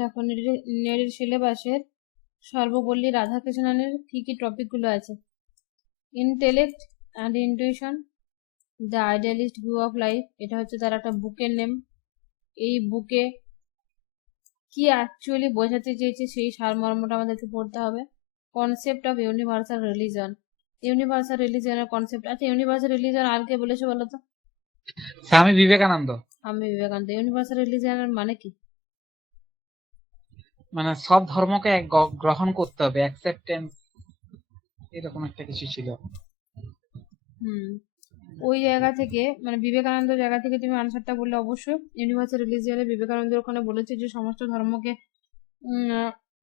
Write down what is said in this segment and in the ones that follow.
দেখো নেটের সিলেবাসের সর্বপল্লী রাধাকৃষ্ণনের কি কি টপিকগুলো আছে। Intellect and intuition, the idealist view of life, এটা হচ্ছে তার একটা বুকের নেম। এই বুকে কি অ্যাকচুয়ালি বোঝাতে চেয়েছে সেই সারমর্মটা আমাদেরকে পড়তে হবে। Concept of universal religion, universal রিলিজনের কনসেপ্ট। আচ্ছা, ইউনিভার্সাল রিলিজন আর কে বলেছে বলো তো? স্বামী বিবেকানন্দ। আমি বিবেকানন্দ। ইউনিভার্সাল রিলিজনের মানে কি? মানে সব ধর্মকে গ্রহণ করতে হবে, অ্যাকসেপ্টেন্স, এরকম একটা কিছু ছিল। ওই জায়গা থেকে, মানে বিবেকানন্দ জায়গা থেকে তুমি আনসারটা বললে অবশ্যই ইউনিভার্সাল রিলিজিয়ানে বিবেকানন্দ ওখানে বলেছে যে সমস্ত ধর্মকে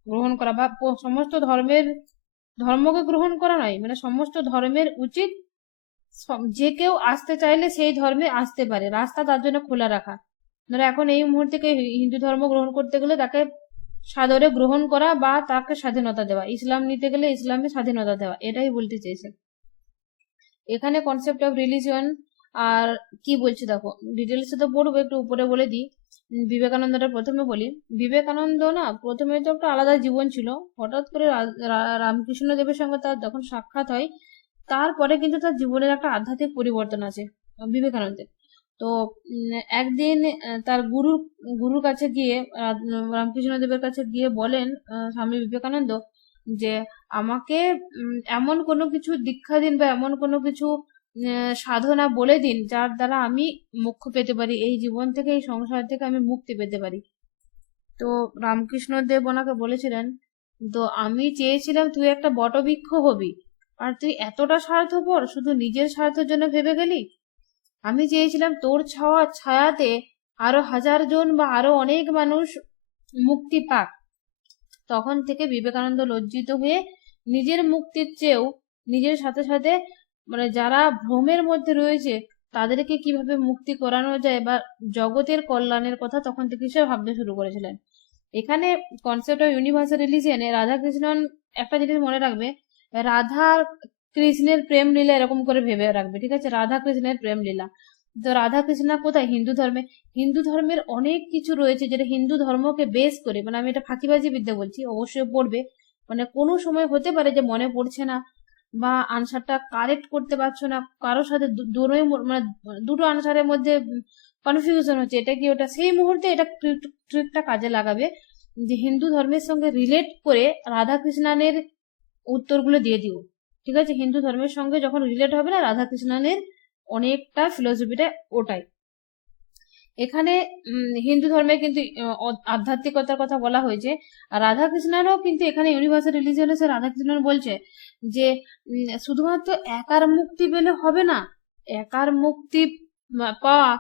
গ্রহণ করা, বা সমস্ত ধর্মকে গ্রহণ করা নয়, মানে সমস্ত ধর্মের উচিত যে কেউ আসতে চাইলে সেই ধর্মে আসতে পারে, রাস্তা তার জন্য খোলা রাখা। ধরো এখন এই মুহূর্তে হিন্দু ধর্ম গ্রহণ করতে গেলে তাকে সাদরে গ্রহণ করা বা তাকে স্বাধীনতা দেওয়া, ইসলাম নিতে গেলে ইসলামে স্বাধীনতা দেওয়া, এটাই বলতে চেয়েছে এখানে কনসেপ্ট অফ রিলিজিয়ন। আর কি বলছি দেখো, ডিটেলসে তো পড়বো, একটু উপরে বলে দিই। বিবেকানন্দটা প্রথমে বলি। বিবেকানন্দ না প্রথমে তো একটা আলাদা জীবন ছিল, হঠাৎ করে রামকৃষ্ণ দেবের সঙ্গে তার যখন সাক্ষাৎ হয়, তারপরে কিন্তু তার জীবনের একটা আধ্যাত্মিক পরিবর্তন আছে বিবেকানন্দের। তো একদিন তার গুরুর কাছে গিয়ে, রামকৃষ্ণ দেবের কাছে গিয়ে বলেন স্বামী বিবেকানন্দ যে আমাকে এমন কোনো কিছু দীক্ষা দিন, বা এমন কোনো কিছু সাধনা বলে দিন যার দ্বারা আমি মোক্ষ পেতে পারি, এই জীবন থেকে, এই সংসার থেকে আমি মুক্তি পেতে পারি। তো রামকৃষ্ণ দেব ওনাকে বলেছিলেন, তো আমি চেয়েছিলাম তুই একটা বটবৃক্ষ হবি, আর তুই এতটা স্বার্থপর, শুধু নিজের স্বার্থের জন্য ভেবে গেলি। আমি চেয়েছিলাম তোর ছায়াতে আরো 1000 জন বা আরো অনেক মানুষ মুক্তি পাক। তখন থেকে বিবেকানন্দ লজ্জিত হয়ে নিজের মুক্তির চেয়েও নিজের সাথে সাথে, মানে যারা ভ্রমের মধ্যে রয়েছে তাদেরকে কিভাবে মুক্তি করানো যায় বা জগতের কল্যাণের কথা তখন থেকে সে ভাবতে শুরু করেছিলেন। এখানে কনসেপ্ট অফ ইউনিভার্সাল রিলিজিয়নে রাধাকৃষ্ণন একটা জিনিস মনে রাখবে, রাধা কৃষ্ণের প্রেম লীলা এরকম করে ভেবে রাখবে, ঠিক আছে? রাধা কৃষ্ণের প্রেম লীলা। তো রাধা কৃষ্ণ কোথায়? হিন্দু ধর্মে। হিন্দু ধর্মের অনেক কিছু রয়েছে যেটা হিন্দু ধর্মকে বেস করে, মানে আমি এটা ফাঁকিবাজি বিদ্যা বলছি, অবশ্যই পড়বে। মানে কোনো সময় হতে পারে যে মনে পড়ছে না বা আনসারটা কারেক্ট করতে পারছো না, কারোর সাথে মানে দুটো আনসারের মধ্যে কনফিউশন হচ্ছে, এটা কি ওটা, সেই মুহূর্তে এটা ট্রিকটা কাজে লাগাবে যে হিন্দু ধর্মের সঙ্গে রিলেট করে রাধা কৃষ্ণানের উত্তরগুলো দিয়ে দিও, ঠিক আছে? হিন্দু ধর্মের সঙ্গে যখন রিলেট হবে না, রাধা কৃষ্ণানের অনেকটা ফিলোসফিটা ওটাই। এখানে হিন্দু ধর্মে কিন্তু আধ্যাত্মিকতার কথা বলা হয়েছে, আর রাধাকৃষ্ণেরও কিন্তু এখানে ইউনিভার্সাল রিলিজিয়ন এসে রাধাকৃষ্ণন বলছে যে শুধুমাত্র একার মুক্তি পেলে হবে না, একার মুক্তি পাওয়া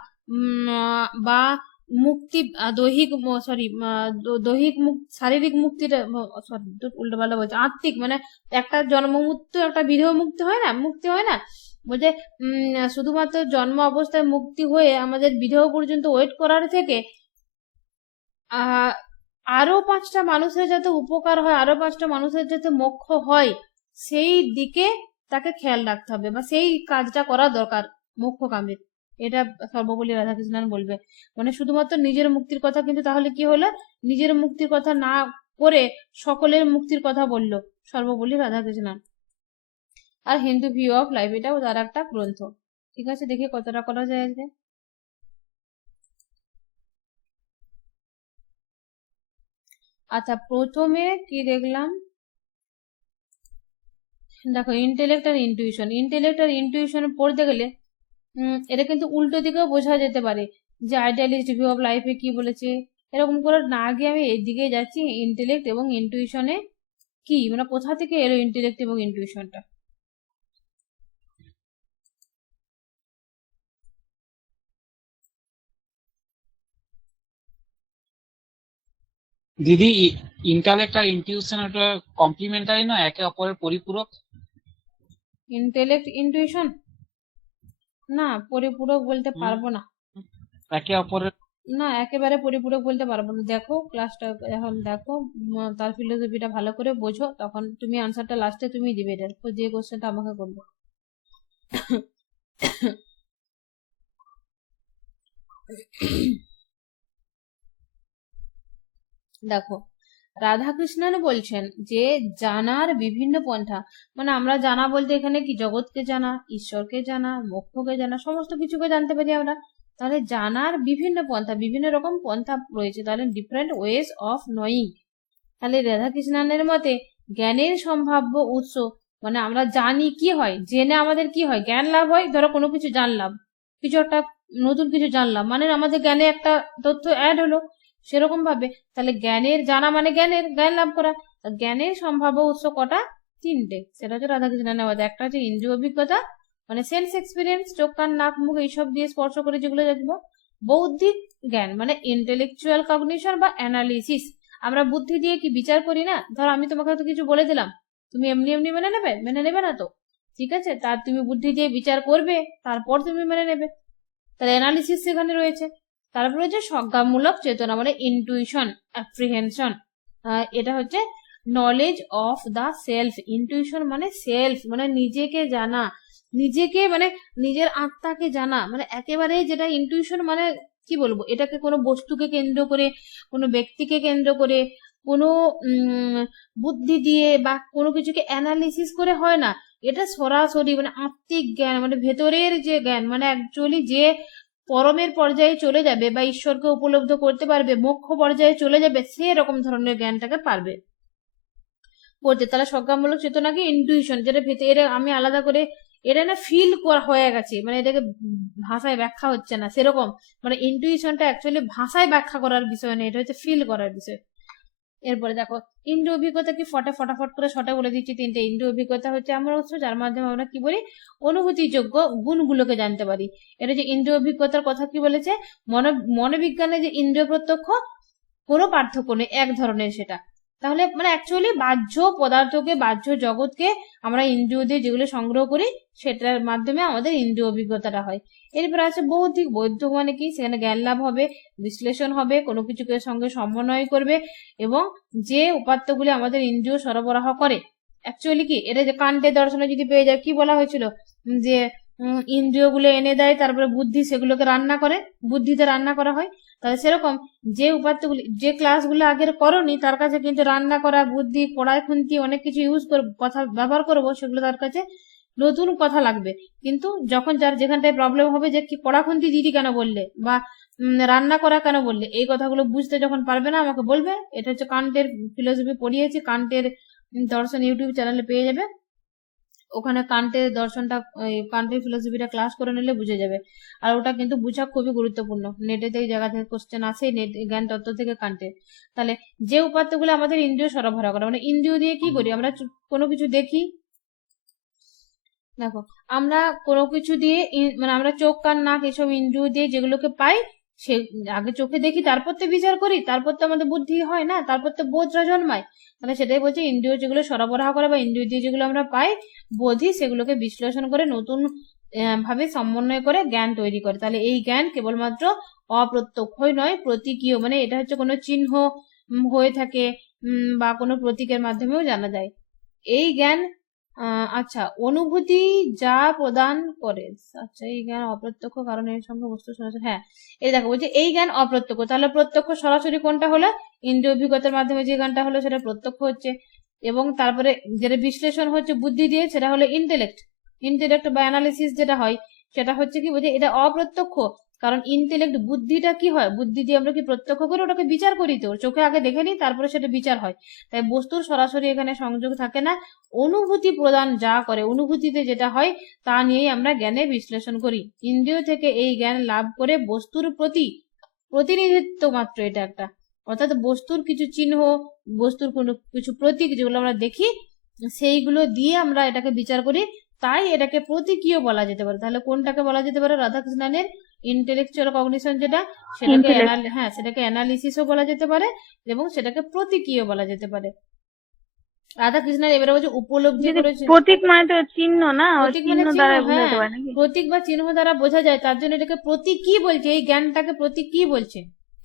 বা মুক্তি দৈহিক, সরি, দৈহিক শারীরিক মুক্তিটা, সরি উল্টোপাল্টা বলছে, আত্মিক, মানে একটা জন্ম মুক্তি একটা বিদেহ মুক্তি হয় না, মুক্তি হয় না, বলছে শুধুমাত্র জন্ম অবস্থায় মুক্তি হয়ে আমাদের বিদেহ পর্যন্ত ওয়েট করার থেকে আরো 5টা মানুষের যাতে উপকার হয়, আরো 5টা মানুষের যাতে মোক্ষ হয়, সেই দিকে তাকে খেয়াল রাখতে হবে বা সেই কাজটা করা দরকার মোক্ষকামীর। এটা সর্বপল্লী রাধাকৃষ্ণন বলবে। মানে শুধুমাত্র নিজের মুক্তির কথা, কিন্তু তাহলে কি হলো, নিজের মুক্তির কথা না করে সকলের মুক্তির কথা বললো সর্বপল্লী রাধাকৃষ্ণন। আর হিন্দু ভিউ অফ লাইফ, এটাও তার একটা গ্রন্থ। ঠিক আছে, দেখি কতটা করা যায় আজকে। আচ্ছা, প্রথমে কি দেখলাম, দেখো ইন্টেলেক্ট আর ইন্টুইশন। ইন্টেলেক্ট আর ইন্টুইশন পড়তে গেলে এটা কিন্তু উল্টো দিকেও বোঝা যেতে পারে যে আইডিয়ালিস্ট ভিউ অফ লাইফে কি বলেছে, এরকম করে না গিয়ে আমি এদিকে যাচ্ছি ইন্টেলেক্ট এবং ইন্টুইশনে কি, মানে কোথা থেকে এলো ইন্টেলেক্ট এবং ইন্টুইশনটা। দিদি, ইন্টালেক্ট আর ইনটিউশন ওটা কমপ্লিমেন্টারি নয়, একে অপরের পরিপূরক? ইন্টেলেক্ট ইন্টুইশন না, পরিপূরক বলতে পারবো না। একে অপরের, না, একেবারে পরিপূরক বলতে পারবো না। দেখো ক্লাসটা এখন দেখো, তার ফিলোসফিটা ভালো করে বোঝো, তখন তুমি আনসারটা লাস্টে তুমি দিবে, এটা যে কোশ্চেনটা আমাকে করবে। দেখো রাধাকৃষ্ণন বলছেন যে জানার বিভিন্ন পন্থা, মানে আমরা জানা বলতে এখানে কি জগৎকে জানা, ঈশ্বরকে জানা, মোক্ষকে জানা, সমস্ত কিছুকে জানতে পারি আমরা। তাহলে জানার বিভিন্ন পন্থা, বিভিন্ন রকম পন্থা রয়েছে, তাহলে ডিফারেন্ট ওয়েজ অফ নোয়িং। তাহলে রাধাকৃষ্ণনের মতে জ্ঞানের সম্ভাব্য উৎস, মানে আমরা জানি কি হয়, জেনে আমাদের কি হয়, জ্ঞান লাভ হয়। ধরো কোনো কিছু জানলাম, কিছু একটা নতুন কিছু জানলাম, মানে আমাদের জ্ঞানে একটা তথ্য অ্যাড হলো, সেরকম ভাবে তাহলে জ্ঞানের জানা মানে জ্ঞান লাভ করা। জ্ঞানের সম্ভাব্য উৎস কটা? তিনটে। সেটা হচ্ছে রাধাকৃষ্ণনের মতে, একটা হচ্ছে ইন্দ্রিয় অভিজ্ঞতা, মানে সেন্স এক্সপিরিয়েন্স, চোখ কান নাক মুখ এইসব দিয়ে স্পর্শ করে যেগুলো দেখবো। বৌদ্ধিক জ্ঞান মানে ইন্টেলেকচুয়াল কগনিশন বা অ্যানালিসিস, আমরা বুদ্ধি দিয়ে কি বিচার করি না। ধরো আমি তোমাকে হয়তো কিছু বলে দিলাম, তুমি এমনি এমনি মেনে নেবে না তো, ঠিক আছে, তার তুমি বুদ্ধি দিয়ে বিচার করবে, তারপর তুমি মেনে নেবে, তাহলে অ্যানালিসিস সেখানে রয়েছে। তারপরে হচ্ছে সংজ্ঞামূলক চেতনা মানে ইনটুইশন, অ্যাপ্রিহেনশন, এটা হচ্ছে knowledge of the self. Intuition মানে সেলফ, মানে নিজেকে জানা, নিজেকে মানে নিজের আত্মাকে জানা, মানে একেবারে যেটা ইনটুইশন মানে কি বলবো, এটাকে কোনো বস্তুকে কেন্দ্র করে, কোনো ব্যক্তিকে কেন্দ্র করে, কোনো বুদ্ধি দিয়ে বা কোনো কিছুকে অ্যানালিসিস করে হয় না। এটা সরাসরি মানে আত্মিক জ্ঞান, মানে ভেতরের যে জ্ঞান, মানে অ্যাকচুয়ালি যে পরমের পর্যায়ে চলে যাবে বা ঈশ্বরকে উপলব্ধ করতে পারবে, মোক্ষ পর্যায়ে চলে যাবে, সেরকম ধরনের জ্ঞানটাকে পারবে করতে। তাহলে সংজ্ঞামূলক চেতনাকে ইনটুইশন, যেটা ভেতরে আমি আলাদা করে, এটা না ফিল করা হয়ে গেছে, মানে এটাকে ভাষায় ব্যাখ্যা হচ্ছে না সেরকম, মানে ইনটুইশনটা অ্যাকচুয়ালি ভাষায় ব্যাখ্যা করার বিষয় নেই, এটা হচ্ছে ফিল করার বিষয়। এরপরে দেখো ইন্দ্রিয় অভিজ্ঞতা কি, ফটাফট করে শর্টে বলে দিচ্ছি। তিনটে ইন্দ্রিয় অভিজ্ঞতা হচ্ছে আমার উৎস, যার মাধ্যমে আমরা কি বলি, অনুভূতিযোগ্য গুণগুলোকে জানতে পারি। এটা যে ইন্দ্রিয় অভিজ্ঞতার কথা কি বলেছে, মনোবিজ্ঞানে যে ইন্দ্রিয় প্রত্যক্ষ, কোনো পার্থক্য নেই, এক ধরনের সেটা। তাহলে মানে অ্যাকচুয়ালি বাহ্য পদার্থকে, বাহ্য জগৎকে আমরা ইন্দ্রিয় দিয়ে যেগুলো সংগ্রহ করি, সেটার মাধ্যমে আমাদের ইন্দ্রিয় অভিজ্ঞতাটা হয়। এরপর আছে বৌদ্ধিক। বৌদ্ধিক মানে কি, সেখানে জ্ঞান লাভ হবে, বিশ্লেষণ হবে, কোনো কিছুকে সঙ্গে সমন্বয় করবে, এবং যে উপাত্তগুলি আমাদের ইন্দ্রিয় সরবরাহ করে। অ্যাকচুয়ালি কি, এটা যে কান্টের দর্শনে যদি পেয়ে যায়, কি বলা হয়েছিল যে ইন্দ্রিয়গুলো এনে দেয়, তারপরে বুদ্ধি সেগুলোকে রান্না করে, বুদ্ধিতে রান্না করা হয়। তাহলে সেরকম যে উপাত্তগুলি, যে ক্লাসগুলো আগের করনি, তার কাছে কিন্তু রান্না করা, বুদ্ধি, কড়াই খুন্তি অনেক কিছু ইউজ করবো, কথা ব্যবহার করবো, সেগুলো তার কাছে নতুন কথা লাগবে। কিন্তু যখন যার যেখানটায় প্রবলেম হবে, যে কি কড়া খুন্তি দিদি কেন বললে, বা রান্না করা কেন বললে, এই কথাগুলো বুঝতে যখন পারবে না, আমাকে বলবে। এটা হচ্ছে কান্টের ফিলোসফি পড়িয়েছি, কান্টের দর্শন ইউটিউব চ্যানেলে পেয়ে যাবে, ওখানে কান্টের দর্শনটা, কান্টের ফিলোসফিটা ক্লাস করে নিলে বুঝে যাবে। আর ওটা কিন্তু বুঝা খুবই গুরুত্বপূর্ণ, নেটেতে এই জায়গা থেকে কোশ্চেন আসে, নেট জ্ঞান তত্ত্ব থেকে কান্টের। তাহলে যে উপাত্তগুলো আমাদের ইন্দ্রিয় সরবরাহ করে, মানে ইন্দ্রিয় দিয়ে কি করি আমরা, কোনো কিছু দেখি, দেখো আমরা কোনো কিছু দিয়ে মানে আমরা চোখ কান নাক এসব ইন্দ্রিয় দিয়ে যেগুলোকে পাই, সে আগে চোখে দেখি, তারপর তো বিচার করি, তারপর তো আমাদের বুদ্ধি হয় না, তারপর তো বোধটা জন্মায়। মানে সেটাই বলছে, ইন্দ্রিয় যেগুলো সরবরাহ করে বা ইন্দ্রিয় দিয়ে যেগুলো আমরা পাই বোধি, সেগুলোকে বিশ্লেষণ করে নতুন ভাবে সমন্বয় করে জ্ঞান তৈরি করে। তাহলে এই জ্ঞান কেবলমাত্র অপ্রত্যক্ষই নয়, প্রতীকীয়, মানে এটা হচ্ছে কোনো চিহ্ন হয়ে থাকে বা কোনো প্রতীকের মাধ্যমেও জানা যায় এই জ্ঞান। আচ্ছা, অনুভূতি যা প্রদান করে। আচ্ছা, এই জ্ঞান অপ্রত্যক্ষ, কারণ এর সঙ্গে বস্তু সরাসরি, হ্যাঁ এই দেখো বলছে এই জ্ঞান অপ্রত্যক্ষ, তাহলে প্রত্যক্ষ সরাসরি কোনটা হলো, ইন্দ্রিয় অভিজ্ঞতার মাধ্যমে যে জ্ঞানটা হলো সেটা প্রত্যক্ষ হচ্ছে, এবং তারপরে যেটা বিশ্লেষণ হচ্ছে বুদ্ধি দিয়ে, সেটা হলো ইন্টেলেক্ট বা অ্যানালিসিস যেটা হয়, সেটা হচ্ছে কি বলছে এটা অপ্রত্যক্ষ। কারণ ইন্টেলেক্ট, বুদ্ধিটা কি হয়, বুদ্ধি দিয়ে আমরা কি প্রত্যক্ষ করি, ওটাকে বিচার করি, তো চোখে আগে দেখে নিই, তারপরে সেটা বিচার হয়। তাই বস্তুর সরাসরি এখানে সংযোগ থাকে না, অনুভূতি প্রদান যা করে, অনুভূতিতে যেটা হয় তা নিয়েই আমরা জ্ঞানে বিশ্লেষণ করি। ইন্দ্রিয় থেকে এই জ্ঞান লাভ করে বস্তুর প্রতি প্রতিনিধিত্ব মাত্র এটা একটা, অর্থাৎ বস্তুর কিছু চিহ্ন, বস্তুর কোনো কিছু প্রতীক যেগুলো আমরা দেখি, সেইগুলো দিয়ে আমরা এটাকে বিচার করি, তাই এটাকে প্রতীকীয় বলা যেতে পারে। তাহলে কোনটাকে বলা যেতে পারে, রাধাকৃষ্ণনের ইন্টেলেকচুয়াল কগনিশন যেটা, সেটাকে সেটাকে অ্যানালিসিসও বলা যেতে পারে, এবং সেটাকে প্রতীকীয় বলা যেতে পারে। রাধাকৃষ্ণ এবারে বলছে উপলব্ধি করেছে, প্রতীক মানে তো চিহ্ন না, প্রতীক মানে চিহ্ন দ্বারা হ্যাঁ, বোঝাতে পারে নাকি? প্রতীক বা চিহ্ন দ্বারা বোঝা যায়, তার জন্য এটাকে প্রতীক কি বলছে, এই জ্ঞানটাকে প্রতীক কি বলছে,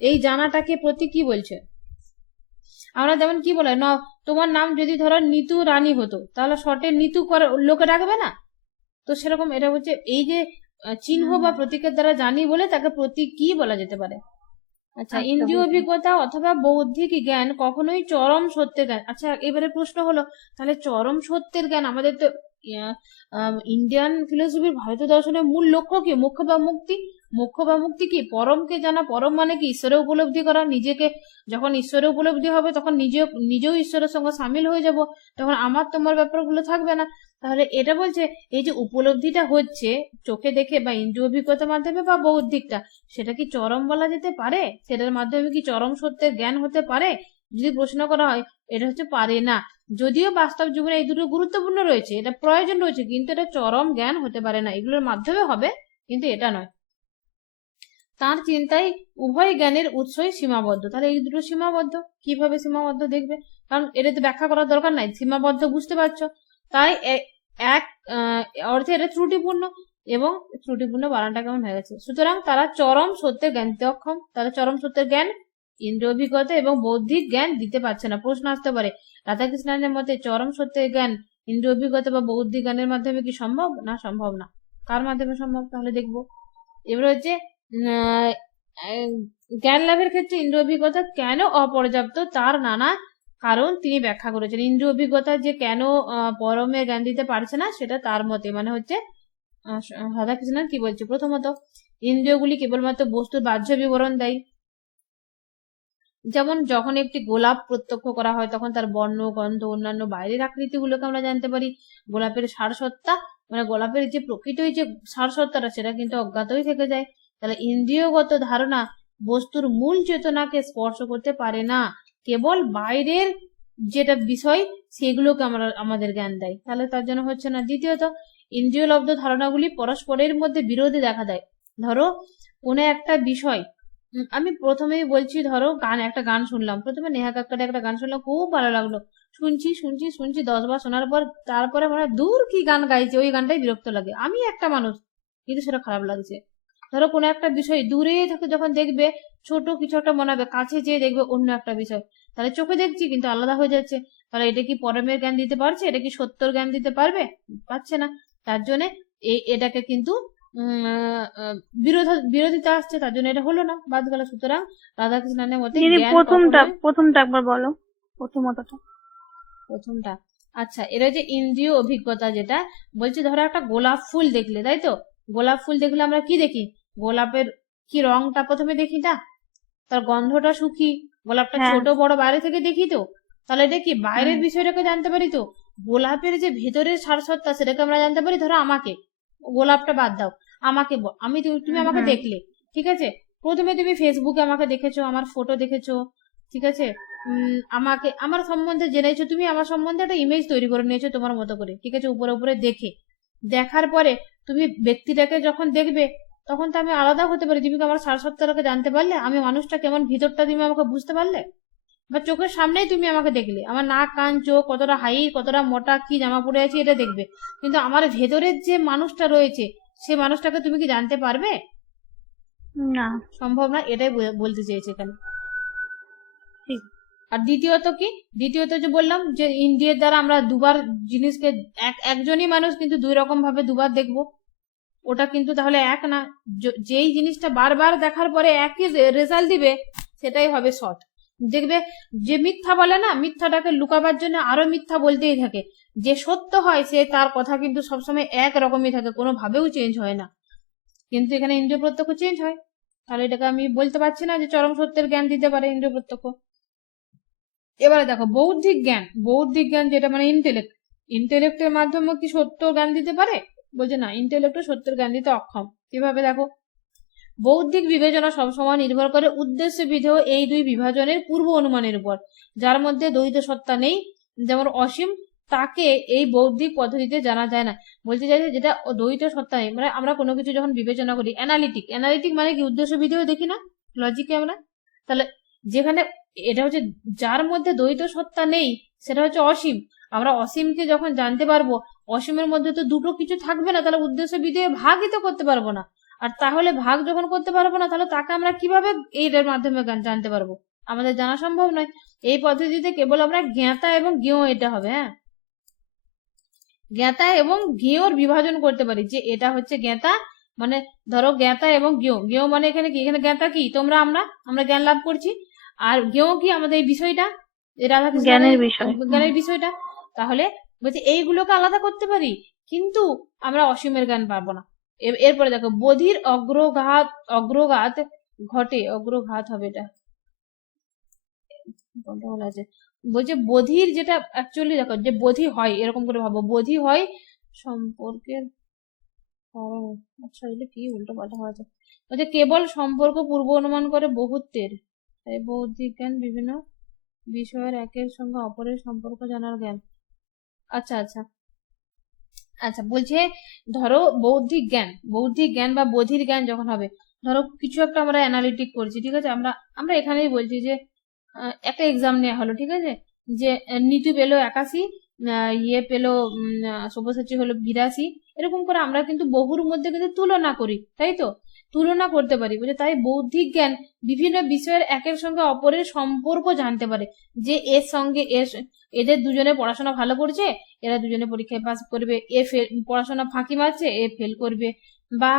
এই জানাটাকে প্রতীক কি বলছে। আমরা যেমন কি বলে, তোমার নাম যদি ধরো নিতু রানী হতো, তাহলে শর্টে নিতু করে লোকে রাখবে না, তো সেরকম এটা হচ্ছে এই যে চিহ্ন বা প্রতীকের দ্বারা জানি বলে তাকে প্রতীক কি বলা যেতে পারে। আচ্ছা, আচ্ছা, ইন্দ্রিয় বুঝলাম। অভিজ্ঞতা অথবা বৌদ্ধিক জ্ঞান কখনোই চরম সত্যের জ্ঞান। আচ্ছা, এবারে প্রশ্ন হলো, তাহলে চরম সত্যের জ্ঞান আমাদের তো ইন্ডিয়ান ফিলোসফির ভারতীয় দর্শনের মূল লক্ষ্য কি? মোক্ষ বা মুক্তি। মোক্ষ বা মুক্তি কি? পরমকে জানা। পরম মানে কি? ঈশ্বরের উপলব্ধি করা। নিজেকে যখন ঈশ্বরের উপলব্ধি হবে তখন নিজেও ঈশ্বরের সঙ্গে সামিল হয়ে যাব, তখন আমার তোমার ব্যাপারগুলো থাকবে না। তাহলে এটা বলছে এই যে উপলব্ধিটা হচ্ছে চোখে দেখে বা ইন্দ্রিয় অভিজ্ঞতার মাধ্যমে বা বৌদ্ধিকটা, সেটা কি চরম বলা যেতে পারে? সেটার মাধ্যমে কি চরম সত্যের জ্ঞান হতে পারে? যদি প্রশ্ন করা হয়, এটা হচ্ছে পারে না। যদিও বাস্তব জীবনে এই দুটো গুরুত্বপূর্ণ রয়েছে, এটা প্রয়োজন রয়েছে, কিন্তু এটা চরম জ্ঞান হতে পারে না। এগুলোর মাধ্যমে হবে, কিন্তু এটা নয়। তার চিন্তায় উভয় জ্ঞানের উৎসই সীমাবদ্ধ। তাহলে এই দুটো সীমাবদ্ধ। কিভাবে সীমাবদ্ধ দেখবে, কারণ এটা তো ব্যাখ্যা করার দরকার নাই, সীমাবদ্ধ বুঝতে পারছো। তাই এক অর্থে এটা ত্রুটিপূর্ণ, এবং ত্রুটিপূর্ণ বানানটা কেমন হয়ে গেছে। সুতরাং তারা চরম সত্যের জ্ঞান দিতে অক্ষম। তারা চরম সত্যের জ্ঞান, ইন্দ্রিয় অভিজ্ঞতা এবং বৌদ্ধিক জ্ঞান দিতে পারছে না। প্রশ্ন আসতে পারে, রাধাকৃষ্ণের মতে চরম সত্যের জ্ঞান ইন্দ্রিয় অভিজ্ঞতা বা বৌদ্ধিক জ্ঞানের মাধ্যমে কি সম্ভব? না, সম্ভব না। কার মাধ্যমে সম্ভব? তাহলে দেখবো। এবার হচ্ছে জ্ঞান লাভের ক্ষেত্রে ইন্দ্রিয় অভিজ্ঞতা কেন অপর্যাপ্ত, তার নানা কারণ তিনি ব্যাখ্যা করেছেন। ইন্দ্রিয় অভিজ্ঞতা যে কেন পরমে জ্ঞান দিতে পারছে না, সেটা তার মতে মানে হচ্ছে রাধাকৃষ্ণন কি বলছে। প্রথমত, ইন্দ্রিয়গুলি কেবলমাত্র বস্তুর বাহ্য বিবরণ দেয়। যেমন যখন একটি গোলাপ প্রত্যক্ষ করা হয় তখন তার বর্ণ, গন্ধ, অন্যান্য বাইরের আকৃতিগুলোকে আমরা জানতে পারি। গোলাপের সারসত্তা মানে গোলাপের যে প্রকৃত যে সারসত্তাটা, সেটা কিন্তু অজ্ঞাতই থেকে যায়। তাহলে ইন্দ্রিয়গত ধারণা বস্তুর মূল চেতনাকে স্পর্শ করতে পারে না, কেবল বাইরের যেটা বিষয় সেগুলোকে আমাদের জ্ঞান দেয়। তাহলে তার জন্য হচ্ছে না। দ্বিতীয়ত, ইন্দ্রিয়লব্ধ ধারণাগুলি পরস্পরের মধ্যে বিরোধী দেখা দেয়। ধরো কোনো একটা বিষয়, আমি প্রথমেই বলছি, ধরো একটা গান শুনলাম, প্রথমে নেহা কাক্কারের একটা গান শুনলাম, খুব ভালো লাগলো। শুনছি শুনছি শুনছি 10 বার শোনার পর তারপরে মানে দূর কি গান গাইছে, ওই গানটাই বিরক্ত লাগে। আমি একটা মানুষ, কিন্তু সেটা খারাপ লাগছে। ধরো কোনো একটা বিষয় দূরে থেকে যখন দেখবে ছোট কিছু একটা মনে হবে, কাছে যেয়ে দেখবে অন্য একটা বিষয়, তাহলে চোখে দেখছি কিন্তু আলাদা হয়ে যাচ্ছে। তাহলে এটা কি পরমের জ্ঞান দিতে পারছে? এটা কি সত্যর জ্ঞান দিতে পারবে? পারছে না। তার জন্য এটাকে কিন্তু বিরোধিতা আসছে, তার জন্য এটা হলো না, বাদ গেল। সুতরাং রাধাকৃষ্ণনের মতে দিদি, জ্ঞান প্রথমটা কখনোই প্রথমটা একবার বলো, প্রথমতটা। প্রথমটা। আচ্ছা, এরা যে ইন্দ্রিয় অভিজ্ঞতা যেটা বলছে, ধরো একটা গোলাপ ফুল দেখলে, তাই তো? গোলাপ ফুল দেখলে আমরা কি দেখি? গোলাপের কি রংটা প্রথমে দেখি না? তার গন্ধটা সুখী, গোলাপটা হ্যাঁ। ছোট বড় বাইরে থেকে দেখি তো। তাহলে এটা কি বাইরের বিষয়টাকে জানতে পারি তো। গোলাপের যে ভেতরের সারসত্তা সেটাকে আমরা জানতে পারি। ধরো আমাকে, গোলাপটা বাদ দাও, আমাকে তুমি আমাকে দেখলে, ঠিক আছে? প্রথমে তুমি ফেসবুকে আমাকে দেখেছো, আমার ফটো দেখেছো, ঠিক আছে? আমাকে আমার সম্বন্ধে জেনেছো, তুমি আমার সম্বন্ধে একটা ইমেজ তৈরি করে নিয়েছো তোমার মতো করে, ঠিক আছে? উপরে উপরে দেখার পরে তুমি ব্যক্তিটাকে যখন দেখবে, তখন তো আমি আলাদা হতে পারি। তুমি কি আমার সারসত্তাটাকে জানতে পারলে? আমি মানুষটা কেমন ভিতরটা তুমি আমাকে বুঝতে পারলে? বা চোখের সামনেই তুমি আমাকে দেখলে, আমার নাক, কান, চোখ, কতটা হাইট, কতটা মোটা, কি জামা পরে আছি, এটা দেখবে। কিন্তু আমার ভেতরের যে মানুষটা রয়েছে, সে মানুষটাকে তুমি কি জানতে পারবে? না। সম্ভব না। এটাই বলতে চেয়েছে এখানে। ঠিক। আর দ্বিতীয়ত যে বললাম যে ইন্দ্রিয়ের দ্বারা আমরা দুবার জিনিসকে, একজনই মানুষ কিন্তু দুই রকম ভাবে দুবার দেখবো, ওটা কিন্তু তাহলে এক না। যেই জিনিসটা বারবার দেখার পরে একই রেজাল্ট দিবে, সেটাই হবে সৎ। দেখবে যে মিথ্যা বলে না, মিথ্যাটাকে লুকাবার জন্য আরো মিথ্যা বলতেই থাকে। যে সত্য হয় সে তার কথা কিন্তু সবসময় এক রকমই থাকে, কোনোভাবেও চেঞ্জ হয় না। কিন্তু এখানে ইন্দ্রিয় প্রত্যক্ষ চেঞ্জ হয়। তাহলে এটাকে আমি বলতে পারছি না যে চরম সত্যের জ্ঞান দিতে পারে ইন্দ্রিয় প্রত্যক্ষ। এবারে দেখো বৌদ্ধিক জ্ঞান যেটা মানে ইন্টেলেক্টের মাধ্যমে কি সত্য জ্ঞান দিতে পারে? বলছে না, ইন্টেলেক্ট সত্যের জ্ঞান দিতে অক্ষম। কিভাবে? দেখো, বৌদ্ধিক বিবেচনা সবসময় নির্ভর করে উদ্দেশ্য বিধেয় এই দুই বিভাজনের পূর্ব অনুমানের উপর। যার মধ্যে দ্বৈত সত্তা নেই, যেমন অসীম, তাকে এই বৌদ্ধিক পদ্ধতিতে জানা যায় না। বলতে চাইছে যেটা দ্বৈত সত্তা নেই, মানে আমরা কোনো কিছু যখন বিবেচনা করি, অ্যানালিটিক মানে কি? উদ্দেশ্য বিধেয় দেখি না লজিকে আমরা? তাহলে যেখানে এটা হচ্ছে যার মধ্যে দ্বৈত সত্তা নেই, সেটা হচ্ছে অসীম। আমরা অসীমকে যখন জানতে পারবো, অসীমের মধ্যে তো দুটো কিছু থাকবে না, তাহলে উদ্দেশ্য বিধেয় ভাগই তো করতে পারবো না। আর তাহলে ভাগ যখন করতে পারবো না, তাহলে তাকে আমরা কিভাবে এর মাধ্যমে জানতে পারবো? আমাদের জানা সম্ভব নয়। এই পদ্ধতিতে কেবল আমরা জ্ঞাতা এবং জ্ঞেয়, এটা হবে, হ্যাঁ, জ্ঞাতা এবং জ্ঞেয়র বিভাজন করতে পারি, যে এটা হচ্ছে জ্ঞাতা মানে ধরো জ্ঞাতা এবং জ্ঞেয়। জ্ঞেয় মানে এখানে কি, এখানে জ্ঞাতা কি, তোমরা আমরা জ্ঞান লাভ করছি, আর জ্ঞেয় কি আমাদের এই বিষয়টা, এই রাধাকৃষ্ণের জ্ঞানের এই বিষয়। জ্ঞানের বিষয়টা। তাহলে বলছে এইগুলোকে আলাদা করতে পারি, কিন্তু আমরা অসীমের জ্ঞান পারবো না। এরপরে দেখো বোধির অগ্রঘাত ঘটে, অগ্রঘাত হবে এটা কোনটা বলা আছে, বলছে বোধির যেটা অ্যাকচুয়ালি দেখো যে বোধি হয়, এরকম করে ভাবো, বোধি হয় সম্পর্কের, আচ্ছা এটা কি উল্টো পাল্টা হয়েছে, বলছে কেবল সম্পর্ক পূর্ব অনুমান করে বহুত্বের, তাই বৌদ্ধিক জ্ঞান বিভিন্ন বিষয়ের একের সঙ্গে অপরের সম্পর্ক জানার জ্ঞান। আচ্ছা আচ্ছা আচ্ছা, বলছে ধরো বৌদ্ধিক জ্ঞান বা বোধির জ্ঞান যখন হবে, ধরো কিছু একটা আমরা অ্যানালিটিক করছি, ঠিক আছে, আমরা এখানেই বলছি যে একটা এক্সাম নেওয়া হলো, ঠিক আছে, যে নিতু পেলো 81, ইয়ে পেলো সব্যসাচী হলো 82, এরকম করে আমরা কিন্তু বহুর মধ্যে কিন্তু তুলনা করি, তাই তো, তুলনা করতে পারি। বলছে তাই বৌদ্ধিক জ্ঞান বিভিন্ন বিষয়ের একের সঙ্গে অপরের সম্পর্ক জানতে পারে, যে এর সঙ্গে এদের দুজনে পড়াশোনা ভালো করছে, এরা দুজনে পরীক্ষায় পাস করবে, পড়াশোনা ফাঁকি মারছে, এ ফেল করবে, বা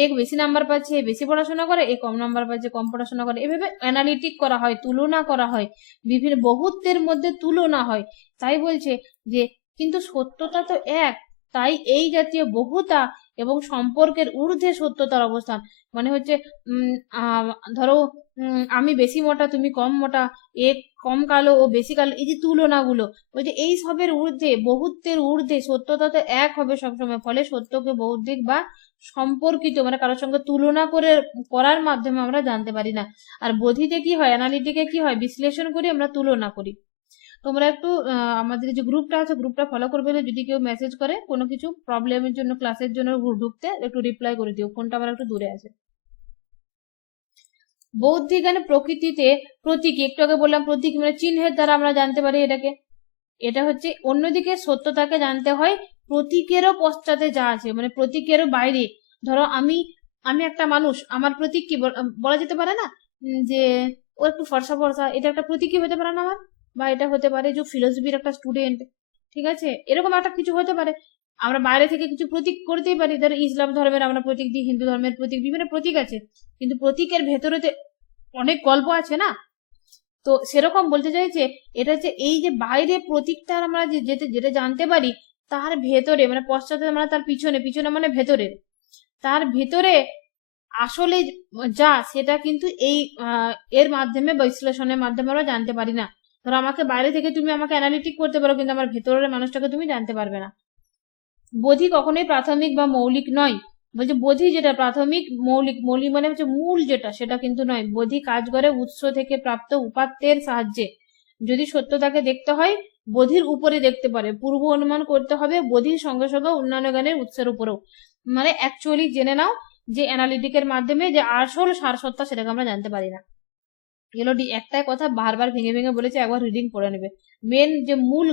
এ বেশি নাম্বার পাচ্ছে, এ বেশি পড়াশোনা করে, এ কম নাম্বার পাচ্ছে, কম পড়াশোনা করে, এভাবে অ্যানালিটিক করা হয়, তুলনা করা হয়, বিভিন্ন বহুত্বের মধ্যে তুলনা হয়। তাই বলছে যে কিন্তু সত্যতা তো এক, তাই এই জাতীয় বহুতা এবং সম্পর্কের ঊর্ধ্বে সত্যতার অবস্থান। মানে হচ্ছে ধরো আমি বেশি মোটা, তুমি কম মোটা, এ কম কালো ও বেশি কালো, এই যে তুলনাগুলো, ওই যে এই সবের ঊর্ধ্বে, বহুত্বের ঊর্ধ্বে সত্যতা তো এক হবে সবসময়, ফলে সত্যকে বৌদ্ধিক বা সম্পর্কিত মানে কারোর সঙ্গে তুলনা করার মাধ্যমে আমরা জানতে পারি না। আর বোধিতে কি হয়, অ্যানালিটিকে কি হয়, বিশ্লেষণ করি, আমরা তুলনা করি। তোমরা একটু আমাদের যে গ্রুপটা আছে গ্রুপটা ফলো করবে, যদি কেউ মেসেজ করে কোনো কিছু প্রবলেমের জন্য, ক্লাসের জন্য ঢুকতে, একটু রিপ্লাই করে দিও, ফোনটা আমার একটু দূরে আছে। বৌদ্ধিক জ্ঞানে প্রকৃতিতে প্রতীক, একটু আগে বললাম প্রতীক মানে চিহ্নের দ্বারা আমরা জানতে পারি এটাকে, এটা হচ্ছে। অন্যদিকে সত্যতাকে জানতে হয় প্রতীকেরও পশ্চাতে যা আছে, মানে প্রতীকেরও বাইরে। ধরো আমি একটা মানুষ, আমার প্রতীক কি বলা যেতে পারে না, যে ও একটু ফর্সা ফর্সা, এটা একটা প্রতীকই হতে পারে না আমার, বা এটা হতে পারে যে ফিলোসফির একটা স্টুডেন্ট, ঠিক আছে, এরকম একটা কিছু হতে পারে। আমরা বাইরে থেকে কিছু প্রতীক করতেই পারি, ধরো ইসলাম ধর্মের আমরা প্রতীক দিই, হিন্দু ধর্মের প্রতীক, বিভিন্ন প্রতীক আছে, কিন্তু প্রতীকের ভেতরে অনেক গল্প আছে না। তো সেরকম বলতে চাইছে এটা হচ্ছে এই যে বাইরে প্রতীকটা আমরা যেটা জানতে পারি, তার ভেতরে মানে পশ্চাতে মানে তার পিছনে মানে ভেতরের, তার ভেতরে আসলে যা সেটা কিন্তু এই এর মাধ্যমে বিশ্লেষণের মাধ্যমে আমরা জানতে পারি না। ধরো আমাকে বাইরে থেকে তুমি আমাকে অ্যানালিটিক করতে পারো, কিন্তু আমার ভেতরের মানুষটাকে তুমি জানতে পারবে না। বোধি কখনোই প্রাথমিক বা মৌলিক নয়, বলছে বোধি যেটা প্রাথমিক মৌলিক মানে হচ্ছে মূল যেটা, সেটা কিন্তু নয়। বোধি কাজ করে উৎস থেকে প্রাপ্ত উপাত্তের সাহায্যে। যদি সত্যতাকে দেখতে হয় বোধির উপরে দেখতে পারে, পূর্ব অনুমান করতে হবে বোধির সঙ্গে সঙ্গে অন্যান্য জ্ঞানের উৎসের উপরেও। মানে অ্যাকচুয়ালি জেনে নাও যে অ্যানালিটিকের মাধ্যমে যে আসল সারসত্তা সেটাকে আমরা জানতে পারি না। এগুলো একটাই কথা বারবার ভেঙে ভেঙে বলেছে, একবার রিডিং পড়ে নেবে, মেন যে মূল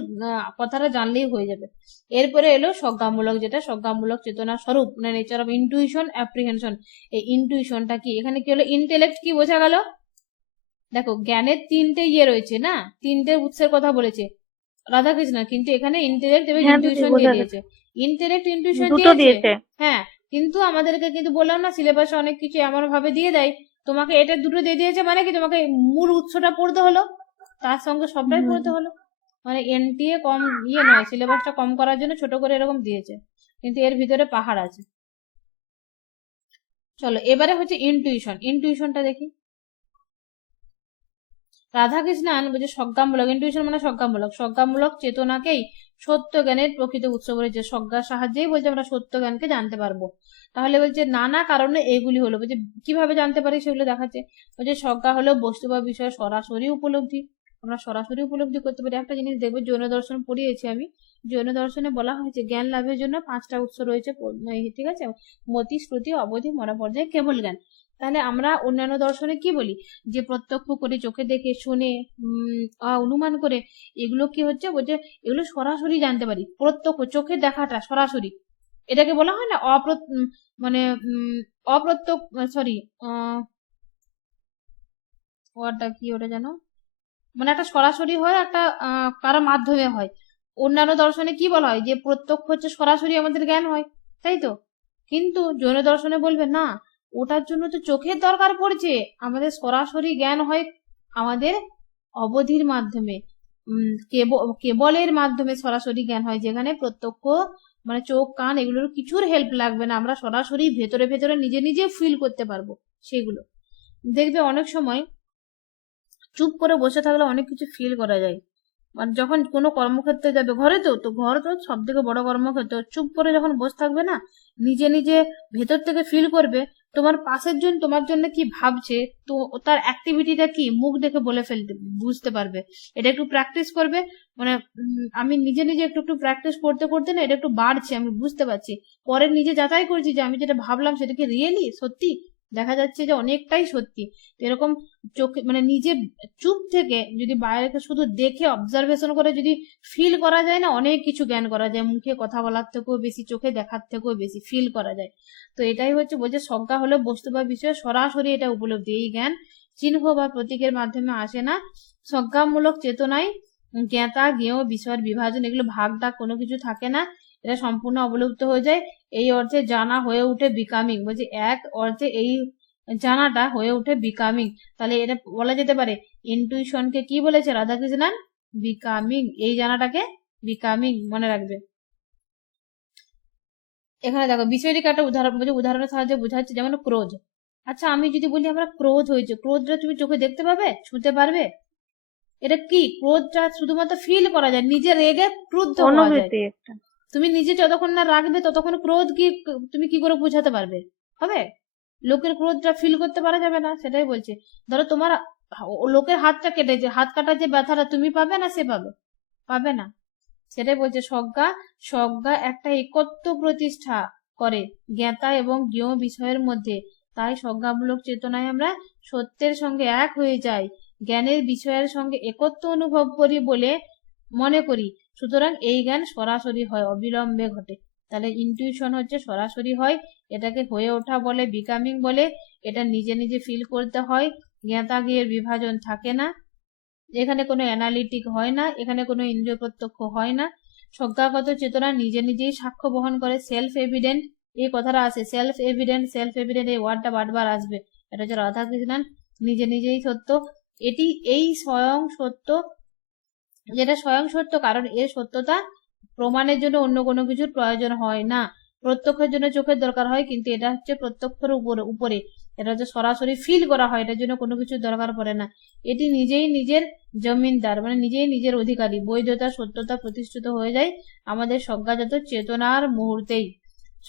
কথাটা জানলেই হয়ে যাবে। এরপরে এলো সজ্ঞামূলক, যেটা সজ্ঞামূলক চেতনা স্বরূপ, মানে নেচার অফ ইনটুইশন অ্যাপ্রিহেনশন। এই ইনটুইশনটা কি, এখানে কি হলো, ইন্টেলেক্ট কি বোঝা গেল, দেখো জ্ঞানের তিনটে ইয়ে রয়েছে না, তিনটে উৎসের কথা বলেছে রাধাকৃষ্ণ, কিন্তু এখানে ইন্টেলেক্ট এবং ইনটুইশন দিয়ে দিয়েছে, ইন্টেলেক্ট ইনটুইশন দিয়েছে, হ্যাঁ, কিন্তু আমাদেরকে কিন্তু বললাম না সিলেবাসে অনেক কিছু এমন ভাবে দিয়ে দেয়, তোমাকে এটা দুটো দিয়ে দিয়েছে মানে কি তোমাকে মূল উৎসটা পড়তে হলো, তার সঙ্গে সবটাই পড়তে হলো, মানে এনটিএ কম ইয়ে নয়, সিলেবাসটা কম করার জন্য ছোট করে এরকম দিয়েছে, কিন্তু এর ভিতরে পাহাড় আছে। চলো এবারে হচ্ছে ইনটুইশনটা দেখি। রাধাকৃষ্ণান বলছে সজ্ঞামূলক, ইনটুইশন মানে সজ্ঞামূলক চেতনাকেই সত্য জ্ঞানের প্রকৃত উৎস বলেছে, সজ্ঞার সাহায্যেই বলছে আমরা সত্য জ্ঞানকে জানতে পারবো। তাহলে বলছে নানা কারণে এইগুলি হলো, বলছে কিভাবে জানতে পারি সেগুলো দেখাচ্ছে। বলছে সজ্ঞা হলো বস্তু বা বিষয় সরাসরি উপলব্ধি, আমরা সরাসরি উপলব্ধি করতে পারি। একটা জিনিস দেখবো, জৈন দর্শন পড়িয়েছি আমি, জৈন দর্শনে বলা হয়েছে জ্ঞান লাভের জন্য 5টা উৎস রয়েছে, ঠিক আছে, মতি, শ্রুতি, অবধি, মনোপর্যায়, কেবল জ্ঞান। তাহলে আমরা অন্যান্য দর্শনে কি বলি, যে প্রত্যক্ষ করে, চোখে দেখে, শুনে, অনুমান করে, এগুলো কি হচ্ছে, বলছে এগুলো সরাসরি জানতে পারি, প্রত্যক্ষ চোখে দেখাটা সরাসরি, এটাকে বলা হয় না মানে অপ্রত্যক্ষ, সরি ওয়ার্ডটা কি ওটা জানো, মানে একটা সরাসরি হয়, একটা কারো মাধ্যমে হয়। অন্যান্য দর্শনে কি বলা হয়, যে প্রত্যক্ষ হচ্ছে সরাসরি আমাদের জ্ঞান হয়, তাই তো, কিন্তু যৌন দর্শনে বলবে না, ওটার জন্য তো চোখের দরকার পড়ছে। আমাদের সরাসরি জ্ঞান হয় আমাদের অবধির মাধ্যমে, কেবলের মাধ্যমে সরাসরি জ্ঞান হয়, যেখানে প্রত্যক্ষ মানে চোখ কান এগুলোর কিছুর হেল্প লাগবে না, আমরা সরাসরি ভেতরে ভেতরে নিজে নিজে ফিল করতে পারবো সেগুলো। দেখবে অনেক সময় চুপ করে বসে থাকলে অনেক কিছু ফিল করা যায়। আর যখন কোনো কর্মক্ষেত্রে যাবে, ঘরে তো সব থেকে বড় কর্মক্ষেত্র, চুপ করে যখন বসে থাকবে না, নিজে নিজে ভেতর থেকে ফিল করবে তোমার পাশের জন তোমার জন্য কি ভাবছে, তো তার অ্যাক্টিভিটিটা কি মুখ দেখে বলে ফেলতে বুঝতে পারবে। এটা একটু প্র্যাকটিস করবে, মানে আমি নিজে নিজে একটু একটু প্র্যাকটিস করতে করতে না এটা একটু বাড়ছে, আমি বুঝতে পারছি। পরে নিজে যাচাই করছি যে আমি যেটা ভাবলাম সেটা কি রিয়েলি সত্যি, দেখা যাচ্ছে যে অনেকটাই সত্যি। তো এরকম চোখে মানে নিজে চুপ থেকে যদি বাইরেকে শুধু দেখে অবজারভেশন করে যদি ফিল করা যায় না, অনেক কিছু জ্ঞান করা যায়, মুখে কথা বলার থেকেও বেশি, চোখে দেখার থেকেও বেশি ফিল করা যায়। তো এটাই হচ্ছে বলছে সজ্ঞা হলো বস্তু বা বিষয় সরাসরি এটা উপলব্ধি। এই জ্ঞান চিহ্ন বা প্রতীকের মাধ্যমে আসে না। সজ্ঞামূলক চেতনায় জ্ঞাতা জ্ঞেয় বিষয়ের বিভাজন, এগুলো ভাগ ডাক কোনো কিছু থাকে না, এটা সম্পূর্ণ অবলুপ্ত হয়ে যায়। এই অর্থে জানা হয়ে উঠে বিকামিং, বলছে এক অর্থে এই জানাটা হয়ে উঠে বিকামিং। তাহলে এটা বলা যেতে পারে ইনটুইশনকে কি বলেছে রাধাকৃষ্ণন, বিকামিং। এই জানাটাকে বিকামিং মনে রাখবে। এখানে দেখো বিষয়টিকে একটা উদাহরণ বলছে, উদাহরণের সাহায্যে বোঝাচ্ছে, যেমন ক্রোধ। আচ্ছা আমি যদি বলি আমরা ক্রোধ হয়েছে, ক্রোধটা তুমি চোখে দেখতে পাবে, ছুঁতে পারবে? এটা কি, ক্রোধটা শুধুমাত্র ফিল করা যায়, নিজে রেগে ক্রুদ্ধ হওয়া যায়। অনুভূতি একটা। তুমি নিজে যতক্ষণ না রাখবে ততক্ষণ ক্রোধ কি তুমি কি করে বোঝাতে পারবে? হবে? লোকের ক্রোধটা ফিল করতে পারা যাবে না, সেটাই বলছে। ধরো তোমার লোকের হাতটা কেটেছে, হাত কাটার যে ব্যথাটা তুমি পাবে না, সে পাবে? পাবে না। সেটাই বলছে সজ্ঞা একটা একত্ব প্রতিষ্ঠা করে জ্ঞাতা এবং জ্ঞেয় বিষয়ের মধ্যে। তাই সজ্ঞামূলক চেতনায় আমরা সত্যের সঙ্গে এক হয়ে যাই, জ্ঞানের বিষয়ের সঙ্গে একত্ব অনুভব করি বলে মনে করি। সুতরাং এই জ্ঞান সরাসরি হয়, অবিলম্বে ঘটে। তাহলে ইনটিউশন হচ্ছে সরাসরি হয়, এটাকে হয়ে ওঠা বলে, বিকামিং বলে। এটা নিজে নিজে ফিল করতে হয়, জ্ঞাতা জ্ঞেয়ের বিভাজন থাকে না, এখানে কোনো অ্যানালিটিক হয় না, এখানে কোনো ইন্দ্রিয় প্রত্যক্ষ হয় না। সজ্ঞাগত চেতনা নিজে নিজেই সাক্ষ্য বহন করে, সেলফ এভিডেন্ট এই কথাটা আসে, সেলফ এভিডেন্ট এই ওয়ার্ডটা বারবার আসবে। এটা হচ্ছে রাধাকৃষ্ণন, নিজে নিজেই সত্য। এটি এই স্বয়ং সত্য, যেটা স্বয়ং সত্য, কারণ এর সত্যতা প্রমাণের জন্য অন্য কোনো কিছুর প্রয়োজন হয় না। প্রত্যক্ষের জন্য চোখের দরকার হয়, কিন্তু এটা হচ্ছে প্রত্যক্ষের উপরে, এটা হচ্ছে সরাসরি ফিল করা হয়, এটার জন্য কোনো কিছুর দরকার পড়ে না। এটি নিজেই নিজের জমিনদার, মানে নিজেই নিজের অধিকারী, বৈধতা সত্যতা প্রতিষ্ঠিত হয়ে যায় আমাদের সজ্ঞাজাত চেতনার মুহূর্তেই।